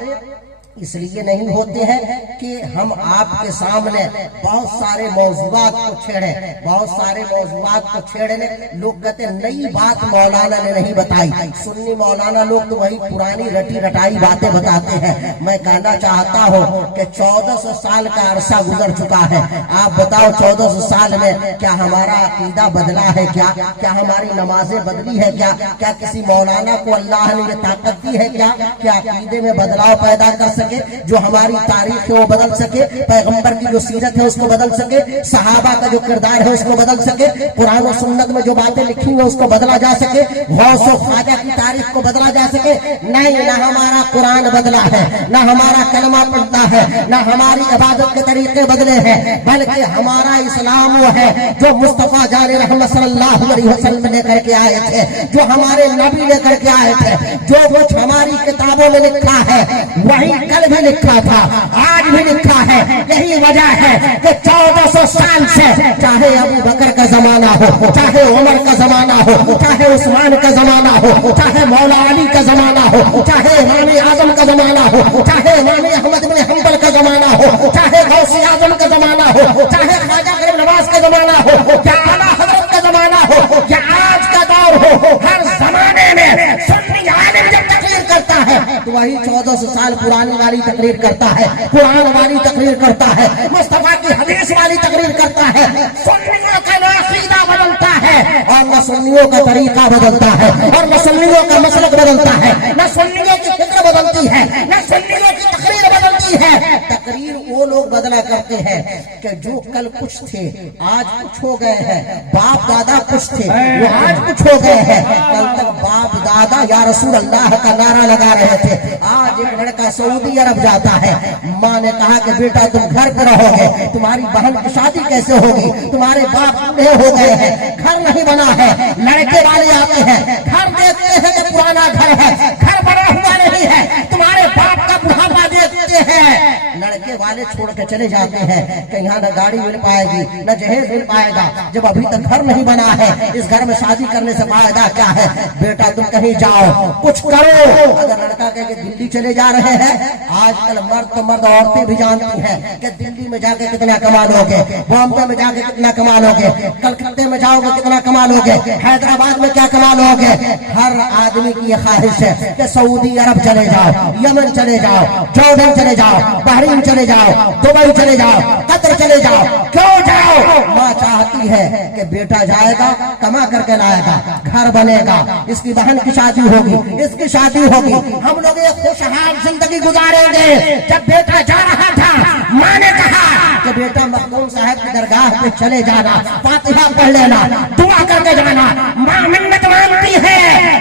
इसलिए नहीं होते हैं कि हम आपके सामने बहुत सारे मौजूदात को छेड़े, बहुत सारे मौजूदात को छेड़ने। लोग कहते हैं नई बात मौलाना ने नहीं बताई। सुन्नी मौलाना लोग तो वही पुरानी रटी रटाई बातें बताते हैं। मैं कहना चाहता हूँ कि 1400 साल का अरसा गुजर चुका है। आप बताओ 1400 साल में क्या हमारा अकीदा बदला है? क्या हमारी नमाजें बदली है? क्या किसी मौलाना को अल्लाह ने ये ताकत दी है क्या अकीदे में बदलाव पैदा कर सके, जो हमारी तारीख है वो बदल सके, पैगंबर की जो सीरत है उसको बदल सके, सहाबा का जो किरदार है उसको बदल सके, कुरान और सुन्नत में जो बातें लिखी हुई उसको बदला जा सके, गौस और ख्वाजा की तारीख को बदला जा सके? नहीं, ना हमारा कुरान बदला है, ना हमारा कलमा पढ़ता है, ना हमारी इबादत के तरीके बदले हैं, बल्कि हमारा इस्लाम वो है जो मुस्तफा जाने रहमत सल्लल्लाहु अलैहि वसल्लम लेकर के आए थे, जो हमारे नबी लेकर के आए थे। जो कुछ हमारी किताबों में लिखा है वही कल भी लिखा था, आज भी लिखा है। यही वजह है कि 1400 साल से चाहे अबू बकर का जमाना हो, चाहे उमर का जमाना हो, चाहे उस्मान का जमाना हो, चाहे मौला अली का जमाना हो, चाहे इमाम आजम का जमाना हो, चाहे इमाम अहमद बिन हंबल का जमाना हो, चाहे गौसे आजम का जमाना हो, चाहे ख्वाजा गरीब नवाज का जमाना हो, क्या आला हजरत का जमाना हो, क्या आज का दौर हो, हर जमाने में सुन्नी आलिम जब तकरीर करता है तो वही 1400 साल पुरानी वाली तकरीर करता है, कुरान वाली तकरीर करता है, मुस्तफा की हदीस वाली तकरीर करता है। सुन्नियों का अकीदा बदलता है और न सुन्नियों का तरीका बदलता है, और न सुन्नियों का मसलक बदलता है, न सुन्नियों की फिक्र बदलती है, न सुन्नियों की तकरीर बदलती है। तकरीर वो लोग बदला करते हैं कि जो कल कुछ थे आज कुछ हो गए हैं, बाप दादा कुछ थे वो आज कुछ हो गए हैं। कल तक बाप दादा या रसूल अल्लाह का नारा लगा रहे थे, आज एक लड़का सऊदी अरब जाता है, माँ ने कहा कि बेटा तुम घर पे रहोगे, तुम्हारी बहन की शादी कैसे होगी, तुम्हारे बाप बूढ़े हो गए हैं, घर नहीं बना है। लड़के वाले आते हैं, घर देखते हैं कि पुराना घर है, घर बना हुआ नहीं है, तुम्हारे बाप का बुढ़ापा देखते हैं। लड़के वाले छोड़ के चले जाते हैं कि यहाँ न गाड़ी मिल पाएगी, न जहेज मिल पाएगा, जब अभी तक घर नहीं बना है, इस घर में शादी करने से फायदा क्या है? बेटा तुम कहीं जाओ, कुछ करो। अगर लड़का कहे कि दिल्ली चले जा रहे हैं, आजकल मर्द तो मर्द, औरतें भी जानती हैं कि दिल्ली में जाके कितना कमा लोगे, बॉम्बे में जाके कितना कमा लोगे, कलकत्ते में जाओगे कितना कमा लोगे, हैदराबाद में क्या कमा लोगे। हर आदमी की यह ख्वाहिश है कि सऊदी अरब चले जाओ, यमन चले जाओ, जॉर्डन चले जाओ, बहरीन चले जाओ, दुबई चले जाओ, कतर चले जाओ। क्यों जाओ? माँ चाहती है कि बेटा जाएगा, कमा करके लाएगा, घर बनेगा, इसकी बहन की शादी होगी, इसकी शादी होगी, हम लोग ये खुशहाल जिंदगी गुजारेंगे। जब बेटा जा रहा था, माँ ने कहा कि बेटा मखदूम साहब की दरगाह पे चले जाना, फातिहा पढ़ लेना, दुआ करके जाना। माँ मिन्नत मांगती है,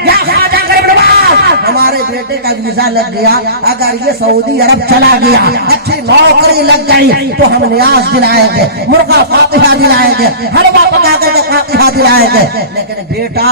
या ख्वाजा गरीब नवाज हमारे बेटे का वीजा लग गया, अगर ये सऊदी अरब चला गया, अच्छी नौकरी लग गई तो हम न्याज दिलाएंगे, मुर्गा फातिहा दिलाएंगे, हलवा पका करके फातिहा दिलाएंगे। लेकिन बेटा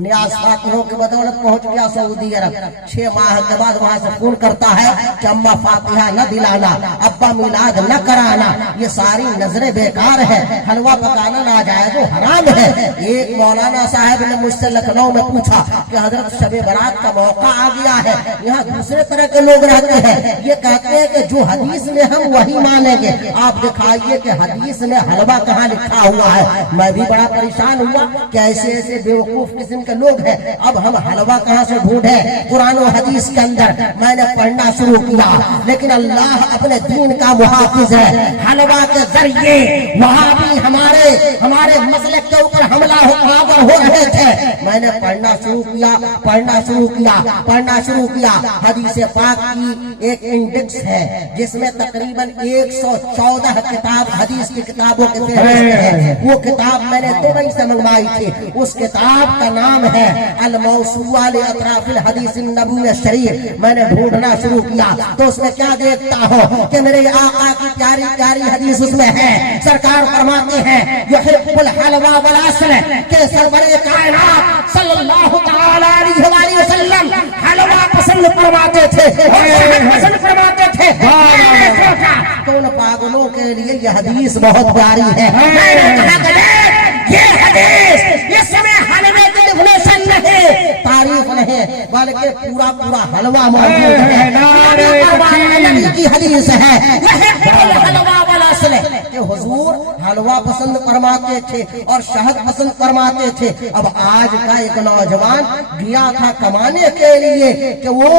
नियाज फातिहों की बदौलत पहुंच गया सऊदी अरब। 6 माह के बाद वहां से फोन करता है कि अम्मा फातिहा न दिलाना, अब्बा मिलाद न कराना, ये सारी नजरें बेकार है, हलवा पकाना नाजायज और हराम है। एक मौलाना साहब ने मुझसे लखनऊ में पूछा कि हजरत शबे बारात का मौका आ गया है, यहाँ दूसरे तरह के लोग रहते हैं, ये कहते हैं कि जो हदीस में हम वही मानेंगे, आप दिखाइए कि हदीस में हलवा कहाँ लिखा हुआ है। मैं भी बड़ा परेशान हुआ कि ऐसे ऐसे बेवकूफ किस्म के लोग हैं, अब हम हलवा कहाँ से ढूंढे कुरान और हदीस के अंदर। मैंने पढ़ना शुरू किया, लेकिन अल्लाह अपने दीन का मुहाफिज है। हलवा के जरिए वहाँ भी हमारे मसलक के ऊपर हमला हो रहे थे। मैंने पढ़ना शुरू किया। हदीस पाक की एक इंडेक्स है जिसमें तकरीबन 114 किताब हदीस की किताबों के फहरिस्त है। वो किताब मैंने दुबई से मंगवाई थी। उस किताब का नाम है अल मौसूआ li अतराफिल हदीस नबवी शरीफ। मैंने ढूंढना शुरू किया तो उसमें क्या देखता हूँ कि मेरे आका की प्यारी प्यारी हदीस उसमें है। सरकार फरमाते हैं युहिब्बुल हलवा वल अस्ल के सरवरे कायनात सल्लल्लाहु तआला अलैहि वसल्लम हलवा पसंद फरमाते थे, पसंद फरमाते थे। मैंने सोचा तो उन पागलों के लिए यह हदीस बहुत प्यारी है। मैंने कहा कि ये हदीस इस समय हलवे की डेफिनेशन नहीं, तारीफ नहीं, बल्कि पूरा हलवा मौजूद है। नबी की हदीस है हलवा वाला असले कि हुजूर हलवा पसंद फरमाते थे और शहद पसंद फरमाते थे। अब आज का एक नौजवान गया था कमाने के लिए कि वो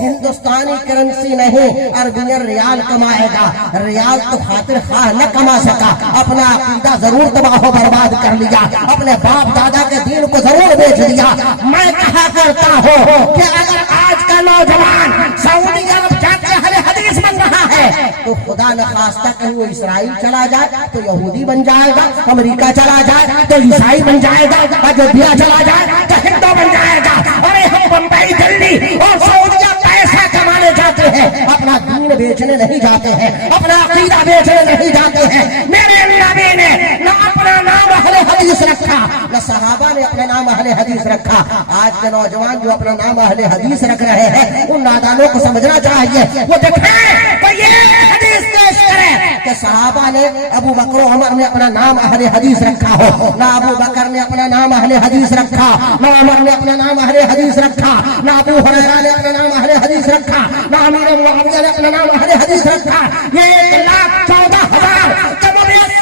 हिंदुस्तानी करेंसी नहीं अरबियन रियाल कमाएगा। रियाल तो खातिर खाह न कमा सका, अपना अकीदा जरूर तबाह बर्बाद कर लिया, अपने बाप दादा के दीन को जरूर बेच दिया। मैं कहा करता हूँ कि अगर आज का नौजवान सऊदी अरब जाके अहले हदीस बन रहा है तो खुदा न खास्ता कहीं वो इसराइल चला जाए तो यहूदी बन जाएगा, अमेरिका चला जाए तो ईसाई बन जाएगा, अयोध्या चला जाए तो हिंदू बन जाएगा। अरे हम बम्बई दिल्ली और सऊदिया पैसा कमाने जाते हैं, अपना दीन बेचने नहीं जाते हैं, अपना अकीदा बेचने नहीं जाते हैं। मेरे नबी ने न अपना नाम अहले हदीस रखा, न सहाबा ने अपना नाम अहले हदीस रखा। आज के नौजवान जो अपना नाम अहले हदीस रख रहे हैं उन नादानों को समझना चाहिए। वो देखें तो ये हदीस पेश करें कि सहाबा ने अबू बकर उमर ने अपना नाम अहले हदीस रखा हो, ना अबू बकर ने अपना नाम अहले हदीस रखा, ना उमर ने अपना नाम अहले हदीस रखा, ना अबू हुरैरा ने अपना नाम अहले हदीस रखा, ना अमीर मुआविया ने अपना नाम अहले हदीस रखा। ये 1,14,000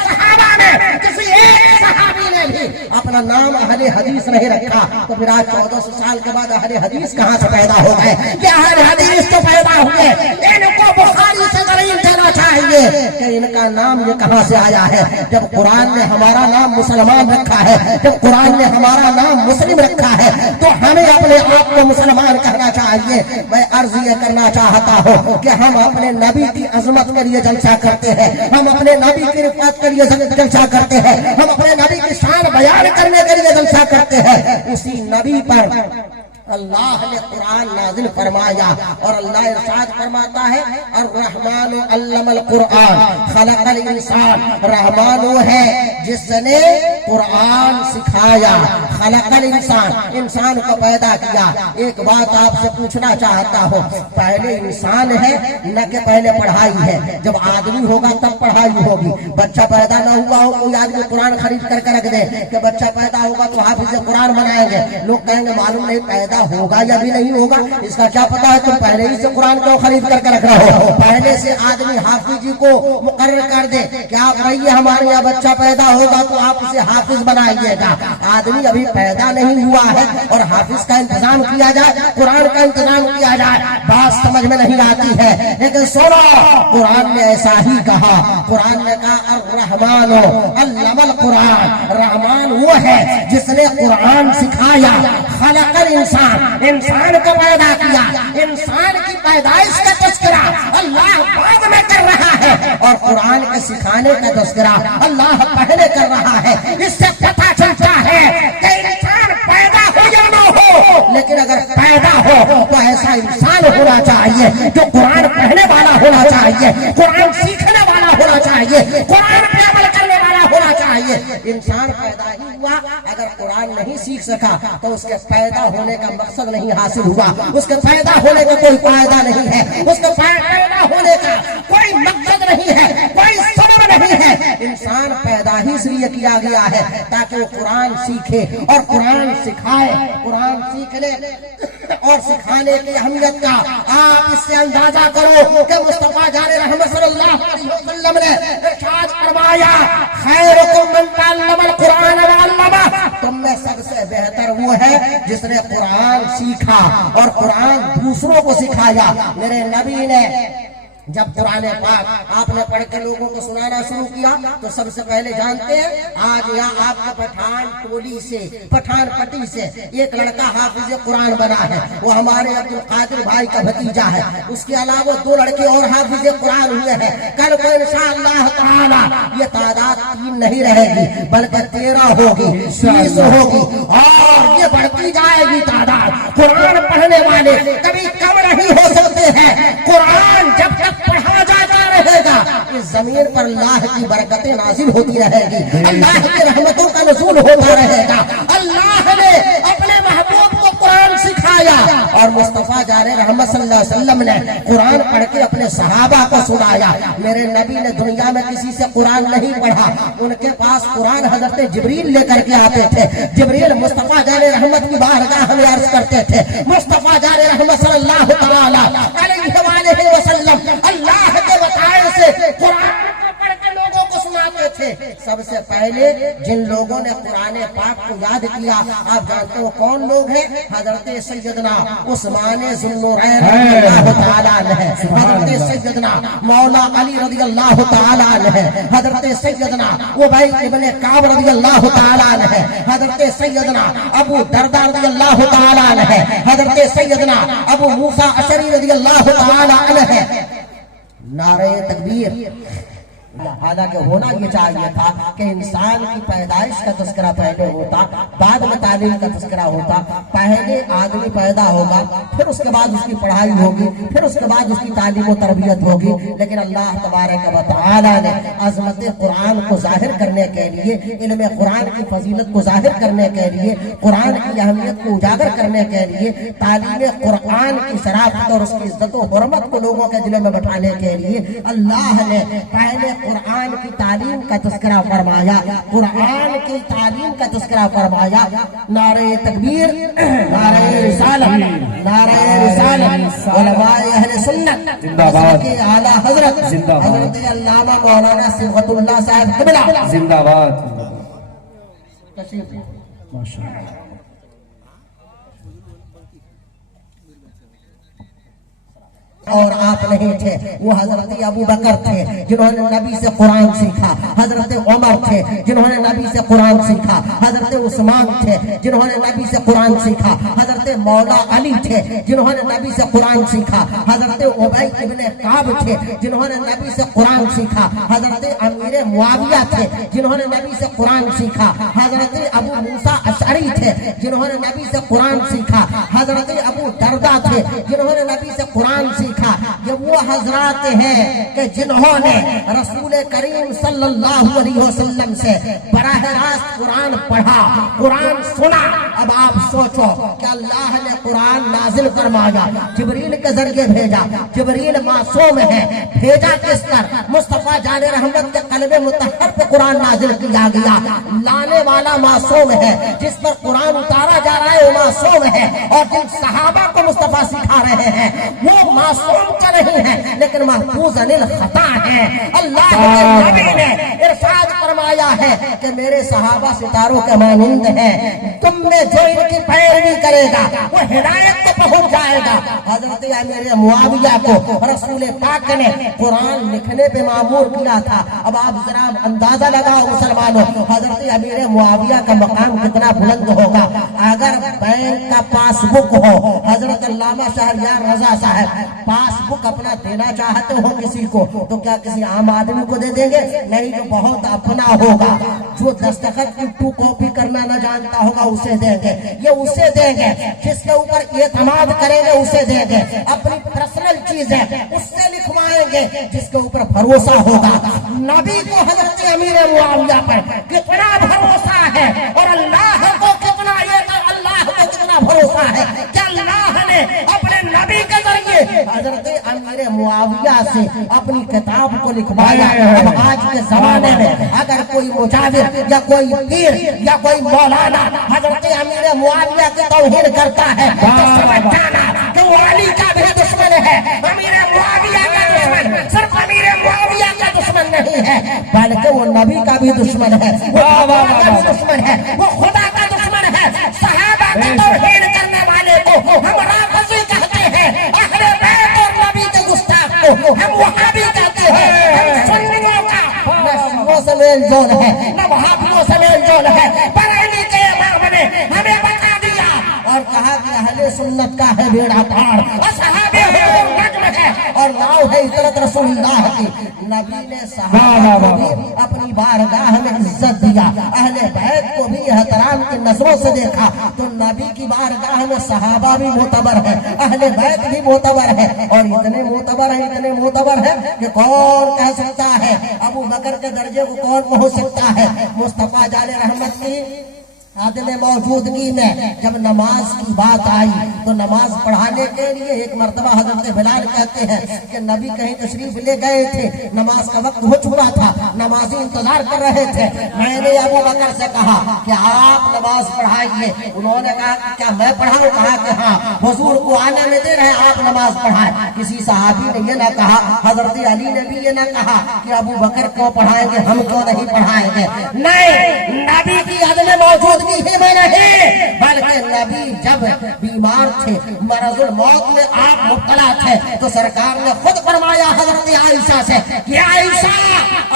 सहाबा में किसी एक सहाबी ने भी अपना नाम अहले हदीस नहीं रखा। तो फिर आज 1400 साल के बाद अहले हदीस कहाँ से पैदा हो गए? क्या अहले हदीस तो पैदा हुए, इनको बुखारी से दलील देना चाहिए कि इनका नाम ये कहाँ से आया है। जब कुरान ने हमारा नाम मुसलमान रखा है, जब कुरान ने हमारा नाम मुस्लिम रखा है, तो हमें अपने आप को मुसलमान कहना चाहिए। मैं अर्ज ये करना चाहता हूँ कि हम अपने नबी की अजमत के लिए जलसा करते हैं, हम अपने नबी की रिफात के लिए जलसा करते हैं, हम अपने नबी की शान बयान करने के लिए जलसा करते हैं। उसी नबी पर अल्लाह ने कुरान नाजिल फरमाया और अल्लाह इरशाद फरमाता है अर्रहमान अल्लमल कुरान खलकल इंसान। रहमान वो है जिसने कुरान सिखाया, खलकल इंसान को पैदा किया। एक बात आपसे पूछना चाहता हूँ, पहले इंसान है न कि पहले पढ़ाई है? जब आदमी होगा तब पढ़ाई होगी। बच्चा पैदा न हुआ हो, कोई आदमी कुरान खरीद करके रख दे कि बच्चा पैदा होगा तो हाफिज कुरान बनाएंगे, लोग कहेंगे मालूम नहीं पैदा होगा या भी नहीं होगा, इसका क्या पता है? तुम पहले ही से कुरान क्यों खरीद करके रख रहे हो? पहले से आदमी हाफिज जी को मुकर्रर कर दे कि आप रहिए, हमारे यहाँ बच्चा पैदा होगा तो आप उसे हाफिज बनाइएगा। आदमी अभी पैदा नहीं हुआ है और हाफिज का इंतजाम किया जाए, कुरान का इंतजाम किया जाए, बात समझ में नहीं आती है। लेकिन सुनो, कुरान ने ऐसा ही कहा। कुरान ने कहा अर्रहमान अल्लमल कुरान। रहमान वो है जिसने कुरान सिखाया, खलकल इंसान को पैदा किया। इंसान की पैदाइश का तस्करा अल्लाह बाद में कर रहा है और कुरान के सिखाने का तस्करा अल्लाह पहले कर रहा है। इससे पता चलता है कि इंसान पैदा हो या न हो, लेकिन अगर पैदा हो तो ऐसा इंसान होना चाहिए जो कुरान पढ़ने वाला होना चाहिए, कुरान सीखने वाला होना चाहिए, कुरान पे अमल करने वाला होना चाहिए। بتائیے انسان پیدا ہی ہوا اگر قرآن نہیں سیکھ سکا تو اس کے پیدا ہونے کا مقصد نہیں حاصل ہوا, اس کے پیدا ہونے کا کوئی فائدہ نہیں ہے, اس کے پیدا ہونے کا کوئی مقصد نہیں ہے, کوئی سبب نہیں ہے. انسان پیدا ہی اس لیے کیا گیا ہے تاکہ وہ قرآن سیکھے اور قرآن سکھائے. قرآن سیکھنے اور سکھانے کی اہمیت کا آپ اس سے اندازہ کرو کہ مصطفیٰ جان رحمت صلی اللہ علیہ وسلم نے ارشاد فرمایا خیرکم من تعلم القرآن وعلمہ, تم میں سب سے بہتر وہ ہے جس نے قرآن سیکھا اور قرآن دوسروں کو سکھایا. میرے نبی نے جب قرآن پاک آپ نے پڑھ کے لوگوں کو سنانا شروع کیا تو سب سے پہلے جانتے ہیں آج یہاں آپ کا پٹھان ٹولی سے پٹھان پٹی سے ایک لڑکا حافظ قرآن بنا ہے, وہ ہمارے عبد القادر بھائی کا بھتیجا ہے. اس کے علاوہ 2 لڑکے اور حافظ قرآن ہوئے ہیں. کل کو انشاءاللہ تعالی یہ تعداد 3 نہیں رہے گی بلکہ 13 ہوگی, 20 ہوگی اور یہ بڑھتی جائے گی تعداد. قرآن پڑھنے والے کبھی کم نہیں ہو سکتے ہیں. قرآن جب تک پڑھا جاتا رہے گا اس زمین پر اللہ کی برکتیں نازل ہوتی رہے گی, اللہ کی رحمتوں کا نزول ہوتا رہے گا. اللہ نے اپنے محبوب کو قرآن سکھایا اور مصطفیٰ جان رحمت صلی اللہ علیہ وسلم نے قرآن پڑھ کے اپنے صحابہ کو سنایا. میرے نبی نے دنیا میں کسی سے قرآن نہیں پڑھا, ان کے پاس قرآن حضرت جبریل لے کر کے آتے تھے. جبریل مصطفیٰ جان رحمت کی بارگاہ میں عرض کرتے تھے, مصطفیٰ جان رحمت صلی اللہ تعالی علیہ وسلم اللہ کے بتائے سے قرآن کو پڑھ کے لوگوں کو سناتے تھے. سب سے پہلے جن لوگوں نے قرآن پاک کو یاد کیا آپ جانتے ہو کون لوگ ہیں؟ حضرت سیدنا عثمان ذو النورین رضی اللہ تعالی عنہ, حضرت سیدنا مولا علی رضی اللہ تعالی عنہ, حضرت سیدنا ابی ابن کعب رضی اللہ تعالی عنہ, حضرت سیدنا ابو درداء رضی اللہ تعالی عنہ, حضرت سیدنا ابو موسیٰ اشعری رضی اللہ تعالی عنہ. نعرہ تکبیر. حالانکہ ہونا یہ چاہیے تھا کہ انسان کی پیدائش کا تذکرہ پہلے ہوتا, بعد میں تعلیم کا تذکرہ ہوتا. پہلے آدمی پیدا ہوگا, پھر اس کے بعد اس کی پڑھائی ہوگی, پھر اس کے بعد اس کی تعلیم و تربیت ہوگی. لیکن اللہ تبارک و تعالی نے عظمت قرآن کو ظاہر کرنے کے لیے, علم قرآن کی فضیلت کو ظاہر کرنے کے لیے, قرآن کی اہمیت کو اجاگر کرنے کے لیے, تعلیم قرآن کی شرافت اور اس کی عزت و حرمت کو لوگوں کے دلوں میں بٹھانے کے لیے اللہ نے پہلے قرآن کی تعلیم کا تذکرہ فرمایا, قرآن کی تعلیم کا تذکرہ فرمایا. نعرہ تکبیر, نعرہ رسالت, نعرہ رسالت. علماء اہل سنت کے اعلیٰ حضرت حضرت علامہ مولانا صبغت اللہ صاحب قبلہ زندہ باد. تشریف. ماشاءاللہ. اور آپ نہیں تھے, وہ حضرت ابو بکر تھے جنہوں نے نبی سے قرآن سیکھا, حضرت عمر تھے جنہوں نے نبی سے قرآن سیکھا, حضرت عثمان تھے جنہوں نے نبی سے قرآن سیکھا, حضرت مولا علی تھے جنہوں نے نبی سے قرآن سیکھا, حضرت ابی ابن کعب تھے جنہوں نے نبی سے قرآن سیکھا, حضرت امیر معاویہ تھے جنہوں نے نبی سے قرآن سیکھا, حضرت ابو موسیٰ اشعری تھے جنہوں نے نبی سے قرآن سیکھا, حضرت ابو درداء تھے جنہوں نے نبی سے قرآن سیکھا. یہ وہ حضرات ہیں کہ جنہوں نے رسول کریم صلی اللہ علیہ وسلم سے براہ راست قرآن پڑھا, قرآن سنا. اب آپ سوچو کہ اللہ نے قرآن نازل فرمایا, جبریل کے ذریعے بھیجا, جبریل معصوم ہے, بھیجا کس پر؟ مصطفیٰ جان رحمت کے قلب مطہر پہ قرآن نازل کیا گیا. لانے والا معصوم ہے, جس پر قرآن اتارا جا رہا ہے وہ معصوم ہے, اور جن صحابہ کو مصطفیٰ سکھا رہے ہیں وہ معصوم کا نہیں ہے لیکن محفوظ عن الخطا ہے. اللہ کے نبی نے ارشاد فرمایا ہے کہ میرے صحابہ ستاروں کے مانند ہیں, تم میں جو ان کی پیروی کرے گا وہ ہدایت کو پہنچ جائے گا. حضرت امیر معاویہ کو رسول پاک نے قرآن لکھنے پہ مامور کیا تھا. اب آپ ذرا اندازہ لگاؤ مسلمانوں, حضرت امیر معاویہ کا مقام کتنا بلند ہوگا. اگر بینک کا پاس بک ہو, حضرت علامہ شہریار رضا صاحب پاس بک اپنا دینا چاہتے ہو کسی کو تو کیا کسی عام آدمی کو دے دیں گے؟ نہیں, جو بہت اپنا ہوگا, جو دستخط کی 2 کاپی کرنا نہ جانتا ہوگا اسے دیں گے. یہ اسے دیں گے جس کے اوپر اعتماد کریں گے, اسے دیں گے. اپنی پرسنل چیزیں اس سے لکھوائیں گے جس کے اوپر بھروسہ ہوگا. नबी को हजरत अमीर मुआविया पर कितना भरोसा है और अल्लाह को कितना, ये तो अल्लाह को कितना भरोसा है कि अल्लाह ने अपने नबी के जरिए हजरत अमीर मुआविया से अपनी किताब को लिखवाया। अब आज के जमाने में अगर कोई मुजाहिर या कोई पीर या कोई मौलाना हजरत अमीर मुआविया की तौहीन करता है तो समझ जाना कि वो अली का भी दुश्मन है। अमीर मुआविया का दुश्मन सिर्फ अमीर मुआविया का दुश्मन नहीं है, बल्कि वो नबी का भी दुश्मन है, वो अल्लाह का भी दुश्मन है, वो खुदा का दुश्मन है। सहाबा की तौहीन करने वाले को हम राफ़िज़ी कहते हैं, अहले बैत और नबी के गुस्ताख को हम वहाबी कहते हैं। हम सुन्नियों का न शियों से मेल जोल है न वहाबियों से मेल जोल है। बरेली के इमाम ने हमें बता दिया और कहा कि अहले सुन्नत का है बेड़ा पार और सहाबे हुजूर नज्म है और नाव है इतरत रसूलुल्लाह की। नबी ने सहाबा को भी अपनी बारगाह में इज्जत दिया, अहले बैत को भी एहतराम की नजरों से देखा। तो नबी की बारगाह में सहाबा भी मोतबर है, अहले बैत भी मोतबर है और इतने मोतबर है कि कौन कह सकता है अबू बकर के दर्जे को कौन पहुंच सकता है। मुस्तफा जाने रहमत की आदम मौजूदगी में जब नमाज की बात आई तो नमाज पढ़ाने के लिए एक मर्तबा हजरत बिलाल कहते हैं कि नबी कहीं तशरीफ ले गए थे, नमाज का वक्त हो चुका था, नमाजी इंतजार कर रहे थे। मैंने अबू बकर से कहा कि आप नमाज पढ़ाइए। उन्होंने कहा क्या मैं पढ़ाऊं? कहा कि हाँ, हुजूर को आने में दे रहे आप नमाज पढ़ाएं। किसी सहाबी ने ये ना कहा, हजरत अली ने भी ये ना कहा कि अबू बकर क्यों पढ़ाएंगे, हम क्यों नहीं पढ़ाएंगे। नहीं, नबी की आदम मौजूद ही में नहीं, बल्कि नबी जब बीमार थे, मरजुल मौत में आप मुब्तला थे, तो सरकार ने खुद फरमाया हजरत आयशा से कि आयशा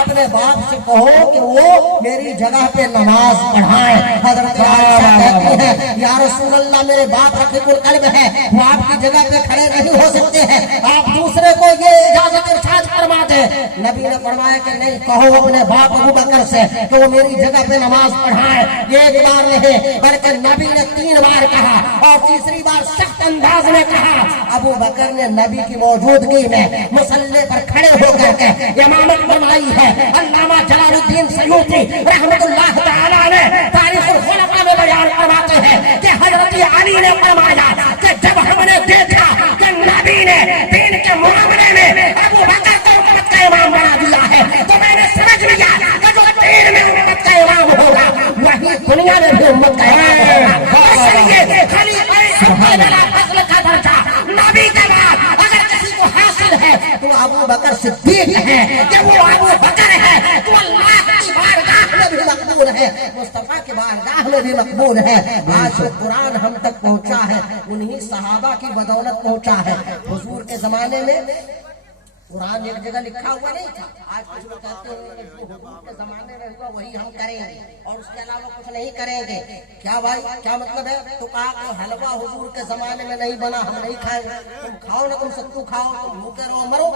अपने बाप से कहो कि वो मेरी जगह पे नमाज पढ़ाएं। हजरत आयशा कहती हैं या रसूल अल्लाह, मेरे बाप रकीबुल कल्ब है, वो आपकी जगह पे खड़े नहीं हो सकते हैं, आप दूसरे को ये इजाजत इरशाद फरमा दे। नबी ने फरमाया कि नहीं, कहो अपने बाप अबू बकर से कि वो मेरी जगह पे नमाज पढ़ाएं। ये एक बार नहीं बल्कि नबी ने 3 बार कहा और तीसरी बार सख्त अंदाज में कहा। अबू बकर ने नबी की मौजूदगी में मुसल्ले पर खड़े होकर के इमामत फरमाई है। अल्लामा जलालुद्दीन सयूती रहमतुल्लाह तआला ने तारीखुल खुलफा में बयान फरमाते हैं कि हजरत अली ने फरमाया कि जब हमने देखा कि नबी ने दीन के मामले में अबू बकर को उम्मत का इमाम बना दिया है, तो मैंने समझ लिया कि जो दीन में उम्मत का इमाम होगा वही दुनिया में भी उम्मत का इमाम होगा। इसलिए खलीफा फज़ल का दर्जा नबी के बाद अगर किसी को हासिल है तो अबू बकर सिद्दीक है, कि वो अबू बकर है तो अल्लाह की बारगाह में भी मकबूल है, मुस्तफा की बारगाह में भी मकबूल है। आज जो कुरान हम तक पहुंचा है उन्हीं सहाबा की बदौलत पहुंचा है। हुजूर के जमाने में कुरान एक जगह लिखा हुआ नहीं था। आज कुछ लोग कहते हैं कि जो हुजूर के जमाने में हुआ वही हम करेंगे और उसके अलावा कुछ नहीं करेंगे। क्या भाई, क्या मतलब है? तो कहा कि हलवा हुजूर के जमाने में नहीं बना, हम नहीं खाएंगे। तुम खाओ ना, तुम सत्तू खाओ, तुम भूखे रहो मरो,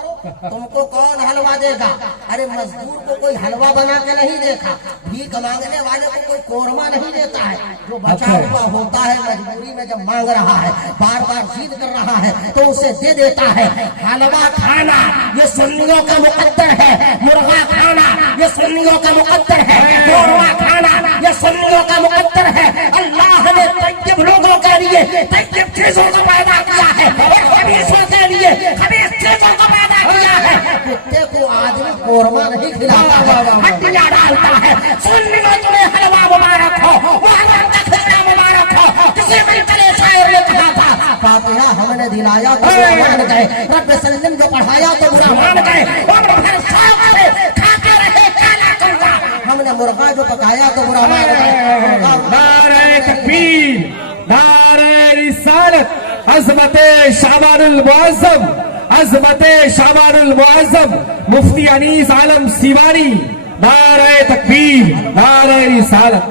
तुमको कौन हलवा देगा? अरे मजदूर को कोई हलवा बना के नहीं देखा, भीख मांगने वाले को कोई कोरमा नहीं देता है। जो बचा हुआ होता है मजबूरी में जब मांग रहा है, बार बार जिद कर रहा है तो उसे दे देता है। हलवा खाना ये सुन्नियों का मुकद्दर है, मुर्गा खाना ये सुन्नियों का मुकद्दर है, कोरमा खाना ये सुन्नियों का मुकद्दर है। अल्लाह ने तैयब लोगों के लिए तैयब चीजों को पैदा किया है और खबीसों के लिए खबीस चीजों को पैदा किया है। कुत्ते को आदमी कोरमा नहीं खिलाता, हड्डियां डालता है। सुन्नियों तुम्हें हलवा मुबारक हो, मुहर्रम का खुशरा मुबारक हो। किसी मनकले शायर ने कहा था फातिहा हमने दिलाया तो बुरा मान गए, रब सल्लम जो पढ़ाया तो बुरा मान गए, उम्र भर शौक से खाते रहे काला कंगा, हमने मुर्गा जो पकाया तो बुरा मान गए। नारे तकबीर, नारे रिसालत, अज़मते शाबानुल मुअज़्ज़म, अज़मते शाबानुल मुअज़्ज़म मुफ्ती अनीस आलम सिवानी, नारे तकबीर, नारे रिसालत।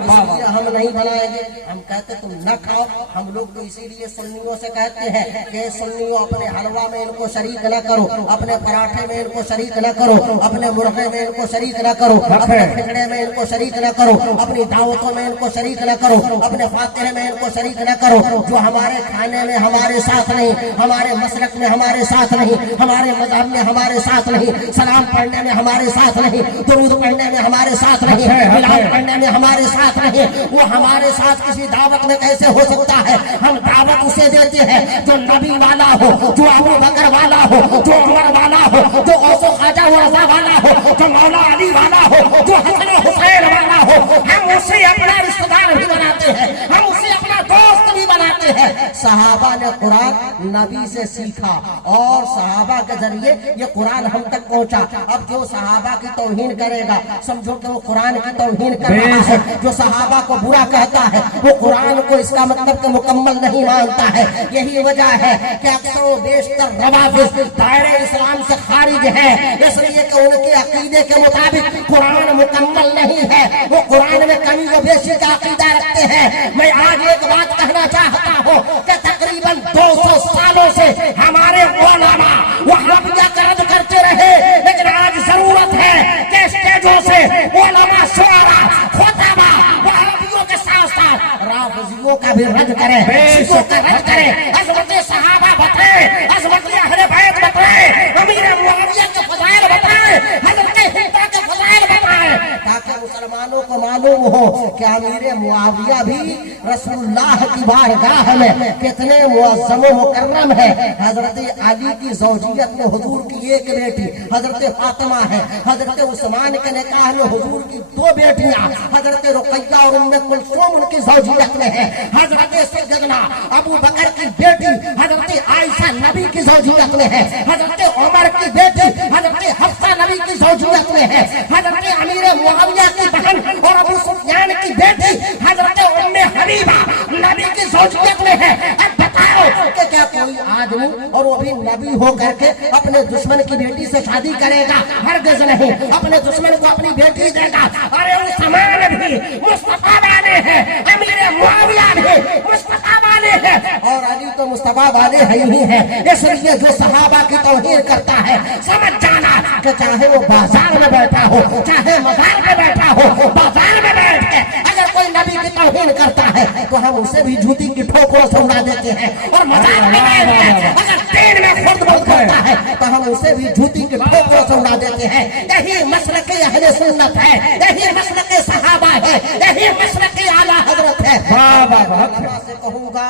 हम नहीं बनाएंगे, हम کہتے تم نہ کھاؤ. ہم لوگ تو اسی لیے سنیوں سے کہتے ہیں کہ سنیوں اپنے حلوہ میں ان کو شریک نہ کرو, اپنے پراٹھے میں ان کو شریک نہ کرو, اپنے مرغے میں ان کو شریک نہ کرو, اپنے پھنگڑے میں ان کو شریک نہ کرو, اپنی دعوتوں میں ان کو شریک نہ کرو, اپنے فاتحے میں ان کو شریک نہ کرو. جو ہمارے کھانے میں ہمارے ساتھ نہیں, ہمارے مسلک میں ہمارے ساتھ نہیں, ہمارے مذہب میں ہمارے ساتھ نہیں, سلام پڑھنے میں ہمارے ساتھ نہیں, درود پڑھنے میں ہمارے ساتھ نہیں, ملاد پڑھنے میں ہمارے ساتھ نہیں, وہ ہمارے ساتھ کسی دعوت میں کیسے ہو سکتا ہے؟ ہم دعوت اسے دیتے ہیں جو نبی والا ہو, جو ابو بکر والا ہو, جو عمر والا ہو, جو غوث و خواجہ و رضا والا ہو, جو مولا علی والا ہو, جو حسن و حسین والا ہو. ہم اسے اپنا رشتہ دار بھی بناتے ہیں, ہم اسے اپنا دوست بھی بناتے ہیں. صحابہ نے قرآن نبی سے سیکھا اور صحابہ کے ذریعے یہ قرآن ہم تک پہنچا. اب جو صحابہ کی توہین کرے گا سمجھو کہ وہ قرآن کی توہین کر رہا ہے. جو صحابہ کو برا کہتا ہے وہ قرآن کو اس کا مطلب کہ مکمل نہیں مانتا ہے. یہی وجہ ہے کہ اکثر و بیشتر روافض دائرہ اسلام سے خارج ہے, اس لیے کہ ان کے عقیدے کے مطابق قرآن مکمل نہیں ہے, وہ قرآن میں کمی و بیشی کا عقیدہ رکھتے ہیں. میں آج ایک بات کہنا چاہتا ہوں کہ تقریباً 200 سالوں سے ہمارے علماء وہابیہ کا رد کرتے رہے, لیکن آج ضرورت ہے کہ اسٹیجوں سے علماء شعراء خطبہ وہابیوں کے ساتھ ساتھ رافضیوں کا بھی رد کریں, شیعوں کا رد کریں, عظمت صحابہ بتائیں, عظمت اہل بیت بتائیں, امیر معاویہ کے فضائل بتائیں, حضرت حذیفہ کے فضائل بتائیں, تاکہ مسلمانوں کو معلوم ہو کہ امیر معاویہ بھی رسول اللہ کی بارگاہ میں کتنے معظم و مکرم ہے. حضرت علی کی زوجیت میں حضور کی ایک بیٹی حضرت فاطمہ ہے, حضرت عثمان کے نکاح میں حضور کی 2 بیٹیاں حضرت رقیہ اور ام کلثوم ان کی زوجیت میں ہے, حضرت سیدنا ابو بکر کی بیٹی حضرت عائشہ نبی کی زوجیت میں ہے, حضرت عمر کی بیٹی حضرت حفصہ نبی کی زوجیت میں ہے, حضرت امیر معاویہ کی بہن اور ابو سفیان کی بیٹی حضرت ام حبیبہ نبی کی زوجیت میں ہے. اب بتاؤ کہ کیا کوئی آدمی اور وہ بھی نبی ہو کر کے اپنے دشمن کی بیٹی سے شادی کرے گا؟ ہرگز نہیں. اپنے دشمن کو اپنی بیٹی دے گا. ارے عثمان بھی مصطفیٰ والے ہیں, امیر معاویہ بھی مصطفیٰ والے ہیں, اور علی تو مصطفیٰ والے ہی ہیں. اس لیے جو صحابہ کی توہین کرتا ہے سمجھ جانا کہ چاہے وہ بازار میں بیٹھا ہو, چاہے مزار میں بیٹھا ہو, بازار میں بیٹھ کے اگر کوئی نبی کی توہین کرتا ہے تو ہم اسے بھی جوتی کی ٹھوکروں سے اڑا دیتے ہیں, اور مزار میں بیٹھ کے اگر دین میں خود بول کرتا ہے تو ہم اسے بھی جوتی کی ٹھوکروں سے اڑا دیتے ہیں. یہی مسلک اہل سنت ہے, یہی مسلک صحابہ ہے, یہی مسلک اعلیٰ حضرت ہے. علماء سے کہوں گا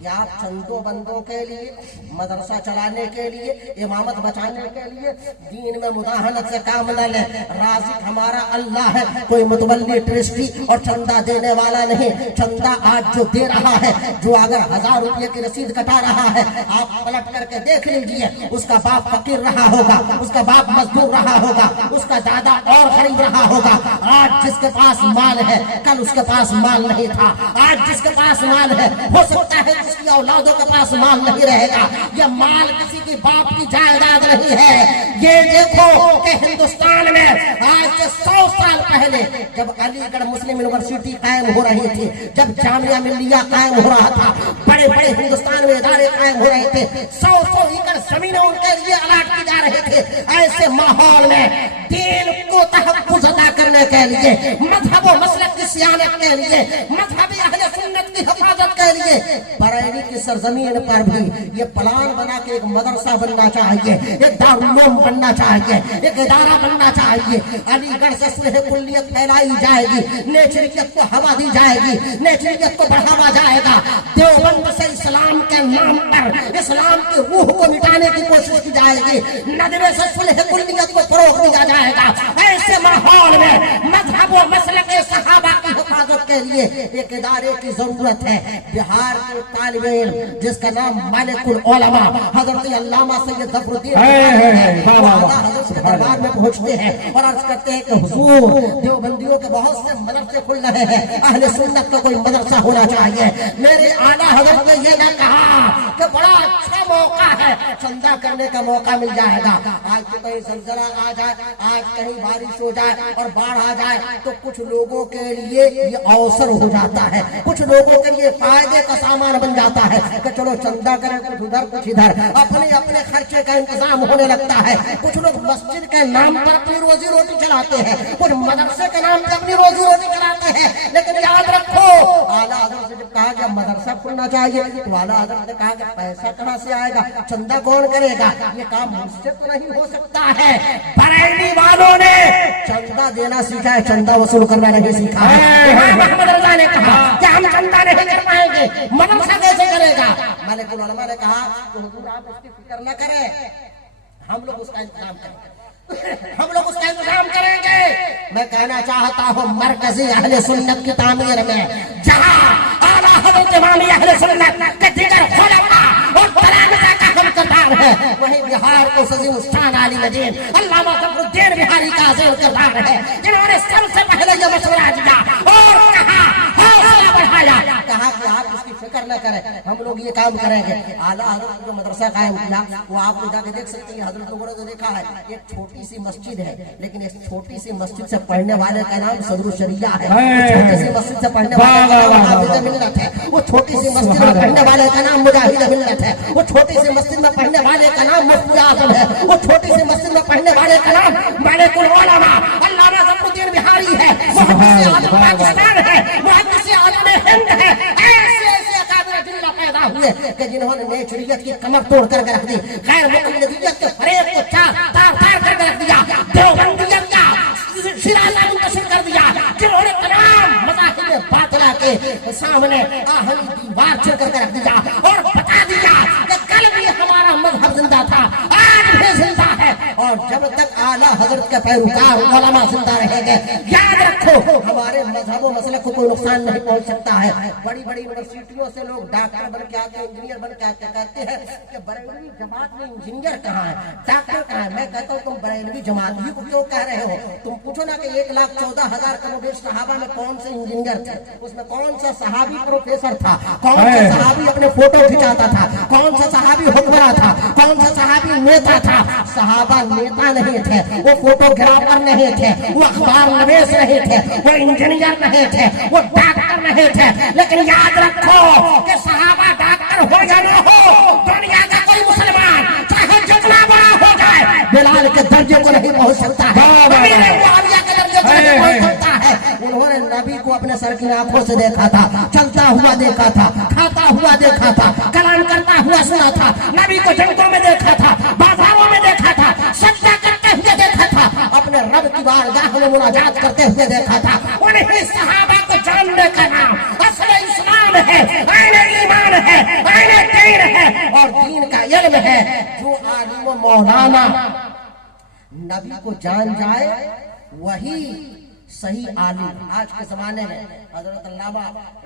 کہ آپ چندوں بندوں کے لیے, مدرسہ چلانے کے لیے, امامت بچانے کے لیے دین میں مداہنت سے کام نہ لیں. رازق ہمارا اللہ ہے, کوئی متولی ٹرسٹی اور چندہ دینے والا نہیں. چندہ آج جو دے رہا ہے, جو اگر 1000 روپے کی رسید کٹا رہا ہے, آپ پلٹ کر کے دیکھ لیجئے, اس کا باپ فقیر رہا ہوگا, اس کا باپ مزدور رہا ہوگا, اس کا دادا اور غریب رہا ہوگا. آج جس کے پاس مال ہے کل اس کے پاس مال نہیں تھا. آج جس کے پاس مال ہے ہو سکتا ہے اس کی اولادوں کے پاس مال نہیں رہے گا. یہ مال کسی کی باپ کی جائیداد نہیں ہے. یہ دیکھو کہ ہندوستان میں آج سے 100 سال پہلے جب علی گڑھ مسلم یونیورسٹی قائم ہو رہی تھی, جب جامعہ ملیہ قائم ہو رہا تھا, بڑے بڑے ہندوستان میں ادارے قائم ہو رہے تھے, 100 ایکڑ زمینیں ان کے لیے الاٹ کی جا رہے تھے. ایسے ماحول میں دین کو تحفظ عطا کرنے کے لیے, مذہب و مسلک کی صیانت کے لیے, مذہبی اہل سنت کی حفاظت کے لیے بریلی کی سرزمین پر بھی یہ پلان بنا کے ایک مدرسہ بننا چاہیے, ایک دارالعلوم بننا چاہیے, ایک ادارہ بننا چاہیے. علی گڑھ سے صلح کلیت پھیلائی جائے گی, نیچریت کو ہوا دی جائے گی, نیچریت کو بڑھاوا جائے گا. دیوبند سے اسلام کے نام پر اسلام کی روح کو مٹانے کی کوشش کی جائے گی. ندوے سے صلح کلیت کو فروغ دیا جائے گا. ایسے ماحول میں مذہب و مسلک صحابہ کی حفاظت کے لیے ایک ادارے کی ضرورت ہے. بہار کے طالب علم جس کا نام مالک العلماء حضرت علامہ سید ظفر الدین दरबार में पहुंचते हैं और अर्ज करते हैं कि हुजूर, देवबंदियों के बहुत से मदरसे खुल रहे हैं, अहले सुन्नत का कोई मदरसा होना चाहिए। मेरे आला हजरत ने ये ना कहा कि बड़ा अच्छा मौका है, चंदा करने का मौका मिल जाएगा। आज तो कहीं जलजला आ जाए, आज कहीं बारिश हो जाए और बाढ़ आ जाए तो कुछ लोगों के लिए ये अवसर हो जाता है, कुछ लोगों के लिए फायदे का सामान बन जाता है कि चलो चंदा करें, कुछ उधर कुछ इधर, अपने अपने खर्चे का इंतजाम होने लगता है। कुछ लोग मस्जिद के नाम पर अपनी रोजी रोटी चलाते हैं, कुछ मदरसे के नाम पर अपनी रोजी रोटी चलाते हैं। लेकिन याद रखो, आला हजरत से जब कहा कि मदरसा खुलना चाहिए तो आला हजरत ने कहा कि पैसा कहाँ से आएगा, चंदा कौन करेगा, ये काम मुझसे तो नहीं हो सकता है। बरेली वालों ने चंदा देना सीखा है, चंदा वसूल करना नहीं सीखा है। मोहम्मद रजा ने कहा कि हम चंदा नहीं कर पाएंगे, मदरसा कैसे करेगा। मालिकुल उलमा ने कहा कि हुजूर आप उसकी फिक्र न करें, हम लोग उसका इंतजाम करेंगे, हम लोग उसका इंतजाम करेंगे। मैं कहना चाहता हूँ मरकजी अहले सुन्नत की तामीर में जहाँ आला हज़रत इमाम अहले सुन्नत के दीगर खुलफा और तलामिज़ा का हम किरदार है, वहीं बिहार को सजीम शान आली नजीम अल्लामा ज़फ़रुद्दीन बिहारी का अज़ीम किरदार है, जिन्होंने सबसे पहले ये मशवरा दिया और कहा हौसला बढ़ाया, कहा कि आप इसकी फिक्र न करें, हम लोग ये काम करेंगे। आला हज़रत जो मदरसा कायम किया वो आप लोग जाके देख सकते हैं। हज़रत लोगों ने जो देखा है एक छोटी सी मस्जिद है, लेकिन इस छोटी सी मस्जिद से पढ़ने वाले का नाम सदरुल शरिया है। छोटी सी मस्जिद से पढ़ने वाले का नाम हाफिज़ मिल्लत है। वो छोटी सी मस्जिद में पढ़ने वाले का नाम मुजाहिद मिल्लत है। वो छोटी सी मस्जिद में पढ़ने वाले का नाम मुफ्ती आज़म है। वो छोटी सी मस्जिद में पढ़ने वाले का नाम मालिकुल उलमा अल्लामा ज़फ़रुद्दीन बिहारी है। मुहद्दिस आज़म पाकिस्तान है, मुहद्दिस आज़म हिंद है। ऐसे ऐसे अकाबिर जिल्ला पैदा हुए कि जिन्होंने नेचरियत की कमर तोड़ करके रख दी, गैर मुक़ल्लिदियत के फरेब को तार करके रख दिया, देवबंदियत का शिराज़ा मुंतशिर कर दिया, जिन्होंने तमाम मज़ाहिब बातिला के सामने आहनी दीवार चिर करके रख दिया और बता दिया कि कल भी हमारा मजहब जिंदा था, आज भी जिंदा है, और जब तक आला हजरत के पैरोकार उलमा जिंदा रहेंगे, याद रखो हमारे मजहब और मसलक को कोई नुकसान नहीं पहुंच सकता है। बड़ी बड़ी यूनिवर्सिटियों से लोग डॉक्टर बन के आते हैं, इंजीनियर बन के आते हैं, कहते हैं कि बरेलवी जमात में इंजीनियर कहाँ है, डॉक्टर कहाँ है। मैं कहता हूँ तुम बरेलवी जमात ही को क्यों कह रहे हो, तुम पूछो ना कि 1,14,000 कमोबेश सहाबा में कौन से इंजीनियर थे, उसमें कौन सा सहाबी प्रोफेसर था, कौन सा सहाबी अपने फोटो खिंचाता था, कौन सा सहाबी हुक्मरान था, कौन सा सहाबी नेता था। सहाबा नेता नहीं थे, वो फोटोग्राफर नहीं थे, वो अखबार नवीस नहीं थे, वो इंजीनियर नहीं थे, वो डॉक्टर नहीं थे। लेकिन याद रखो कि सहाबा डॉक्टर हो या न हो, दुनिया का कोई मुसलमान चाहे जितना बड़ा हो जाए बिलाल के दर्जे को नहीं पहुंच सकता है, मुआविया के दर्जे को नहीं पहुंच सकता है। उन्होंने नबी को अपने सर की आंखों से देखा था, चलता हुआ देखा था, खाता हुआ देखा था, कलाम करता हुआ सुना था, नबी को जंगों में देखा था, बाजारों में देखा था, सजदा करते हुए देखा था, अपने रब की बारगाह में मुनाजात करते हुए देखा था। उन्हीं सहाबा को जानने का नाम असल इस्लाम है, आईने ईमान है, आईने दीन है और दीन का इल्म है। जो आलिम मौलाना नबी को जान जाए वही सही आलिम। आज के जमाने में हजरत अल्लामा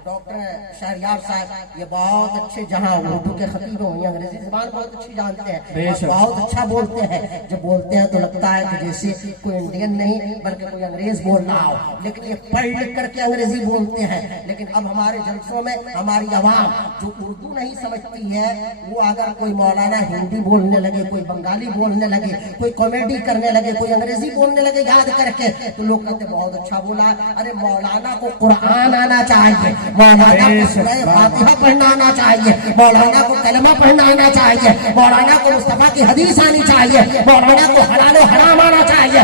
डॉक्टर शहरयार साहब ये बहुत अच्छे, जहाँ उर्दू के खतीब होंगे, अंग्रेजी जबान बहुत अच्छी जानते हैं और बहुत अच्छा बोलते हैं। जब बोलते हैं तो लगता है कि जैसे कोई इंडियन नहीं बल्कि कोई अंग्रेज बोल रहा हो, लेकिन ये पढ़ लिख करके अंग्रेजी बोलते हैं। लेकिन अब हमारे जलसों में हमारी आवाम जो उर्दू नहीं समझती है, वो अगर कोई मौलाना हिंदी बोलने लगे, कोई बंगाली बोलने लगे, कोई कॉमेडी करने लगे, कोई अंग्रेजी बोलने लगे याद करके, तो लोग कहते बहुत अच्छा बोला। अरे मौलाना को कुरान आना चाहिए, मौलाना को सूरह फातिहा पढ़ना आना चाहिए, मौलाना को कलमा पढ़ना आना चाहिए, मौलाना को मुस्तफा की हदीस आनी चाहिए, मौलाना को हलाल और हराम आना चाहिए,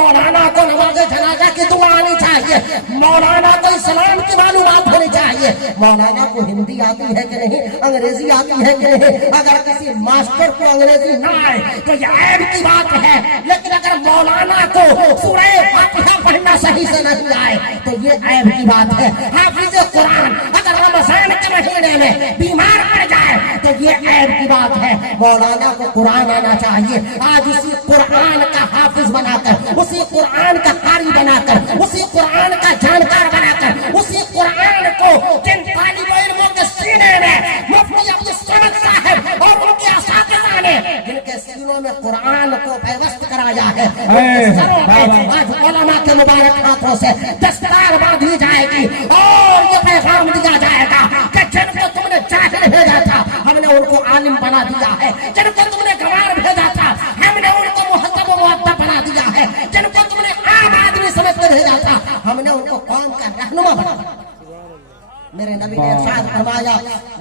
मौलाना को नमाज़े जनाजा की दुआ आनी चाहिए, मौलाना को इस्लाम की मालूमात होनी चाहिए, मौलाना को हिंदी आती है कि नहीं, अंग्रेजी आती है कि नहीं। अगर किसी मास्टर को अंग्रेजी ना आए तो यह ऐब की बात है, लेकिन अगर मौलाना को सूरह फातिहा पढ़ना सही से नहीं आए तो ये ऐब की बात है। हाफिज कुरान अगर रमजान के महीने में बीमार पड़ जाए तो ये ऐब की बात है। मौलाना को कुरान आना चाहिए। आज उसी कुरान का हाफिज बनाकर, उसी कुरान का कारी बनाकर, उसी कुरान का जानकार बनाकर, उसी कुरान को जिन तालिब इल्मों के सीने में मुफ्ती अब्दुल समद साहब और उनके असातिज़ा ने जिनके सीनों में कुरान को पैवस्त करा فرمایا ہے سروں پہ آج علماء کے مبارک ہاتھوں سے دستار باندھی جائے گی اور یہ پیغام دیا جائے گا کہ جن کو تم نے جاہل بھیجا تھا ہم نے ان کو عالم بنا دیا ہے، جن کو تم نے گوار بھیجا تھا ہم نے ان کو مہذب و مؤدب بنا دیا ہے، جن کو تم نے عام آدمی سمجھ کر بھیجا تھا ہم نے ان کو قوم کا رہنما بنا دیا۔ میرے نبی نے ارشاد فرمایا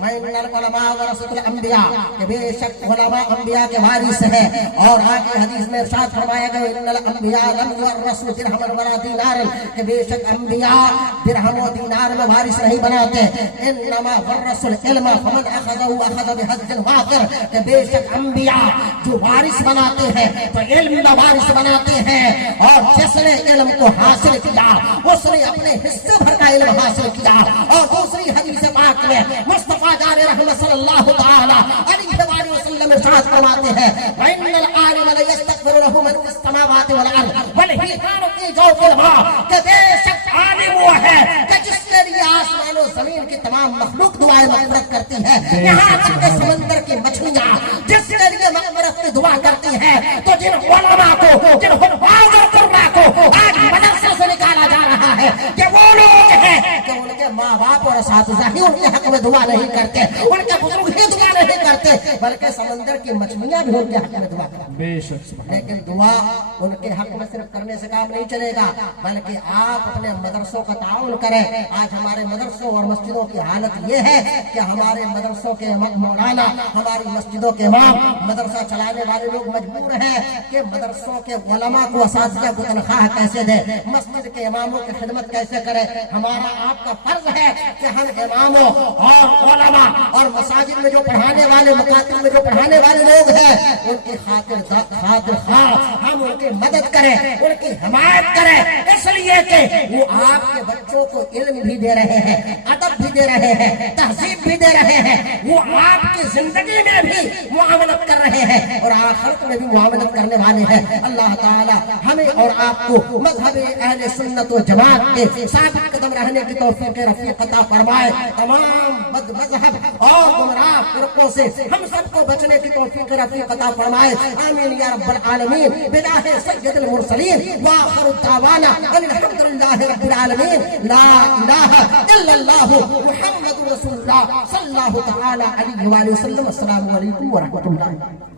وَإِنَّ الْعُلَمَاءَ وَرَثَةُ الْأَنْبِيَاء کہ بے شک علماء انبیاء کے وارث ہیں، اور آگے حدیث میں ارشاد فرمایا گیا وَإِنَّ الْأَنْبِيَاءَ لَمْ يُوَرِّثُوا دِرْهَمًا وَلَا دِینَارًا کہ بے شک انبیاء درہم و دینار میں وارث نہیں بناتے، انما ورثوا العلم فمن اخذه اخذ بحظ وافر کہ بے شک انبیاء جو وارث بناتے ہیں تو علم کا وارث بناتے ہیں، اور جس نے علم کو حاصل کیا اس نے اپنے حصے بھر کا علم حاصل کیا۔ اور دوسری حدیث پاک میں مصطفیٰ جان رحمت صلی اللہ تعالی علیہ وآلہ وسلم ارشاد فرماتے ہیں وَإِنَّ الْعَالِمَ لَيَسْتَغْفِرُ لَهُ مَنْ فِي السَّمَاوَاتِ وَالْأَرْضِ وَالْحِيتَانُ فِي جَوْفِ الْمَاءِ کہ بے شک عالم وہ ہے کہ جس کے لیے آسمان و زمین کی تمام مخلوق دعائیں مغفرت کرتی ہے، یہاں تک کہ سمندر کی مچھلیاں جس کے لیے مغفرت کی دعا کرتی ہے، تو جن علماء کو جن حفاظ و قربا کو آج مدرسے سے نکالا جا رہا ہے کہ وہ لوگ ہیں کہ ان کے ماں باپ اور اساتذہ ہی ان کے حق میں دعا نہیں کرتے، ان کے بزرگ ہی دعا نہیں کرتے، بلکہ سمندر کی مچھلیاں بھی ان کے حق میں دعا کرتے۔ بے شک سبحان لیکن دعا ان کے حق میں صرف کرنے سے کام نہیں چلے گا، بلکہ آپ اپنے مدرسوں کا تعاون کریں۔ آج ہمارے مدرسوں اور مسجدوں کی حالت یہ ہے کہ ہمارے مدرسوں کے مولانا، ہماری مسجدوں کے امام، مدرسہ چلانے والے لوگ مجبور ہیں کہ مدرسوں کے علماء کو، اساتذہ کو تنخواہ کیسے دیں، مسجد کے اماموں کی خدمت کیسے کریں۔ ہمارا آپ کا فرض ہے کہ ہم اماموں اور علماء اور مساجد میں جو پڑھانے والے، مکاتب میں جو پڑھانے والے لوگ ہیں ان کی خاطر خواہ ہم ان کی مدد کریں، ان کی حمایت کریں، اس لیے کہ وہ آپ کے بچوں کو علم بھی دے رہے ہیں، ادب بھی دے رہے ہیں، تہذیب بھی دے رہے ہیں، وہ آپ کی زندگی میں بھی معاونت کر رہے ہیں اور آخرت میں بھی معاونت کرنے والے ہیں۔ اللہ تعالی ہمیں اور آپ کو مذہب اہل سنت و جماعت کے ثابت قدم رہنے کی توفیق رفیق عطا فرمائے، تمام بد مذہب اور گمراہ فرقوں سے ہم سب کو بچنے کی توفیق رفیق عطا فرمائے، آمین یا رب العالمین۔ بجاہ سید المرسلین وآخر الدعوانا ان الحمد للہ رب العالمین، لا الہ الا اللہ محمد رسول اللہ صلی اللہ تعالی علیہ وآلہ وسلم۔ السلام علیکم ورحمۃ اللہ۔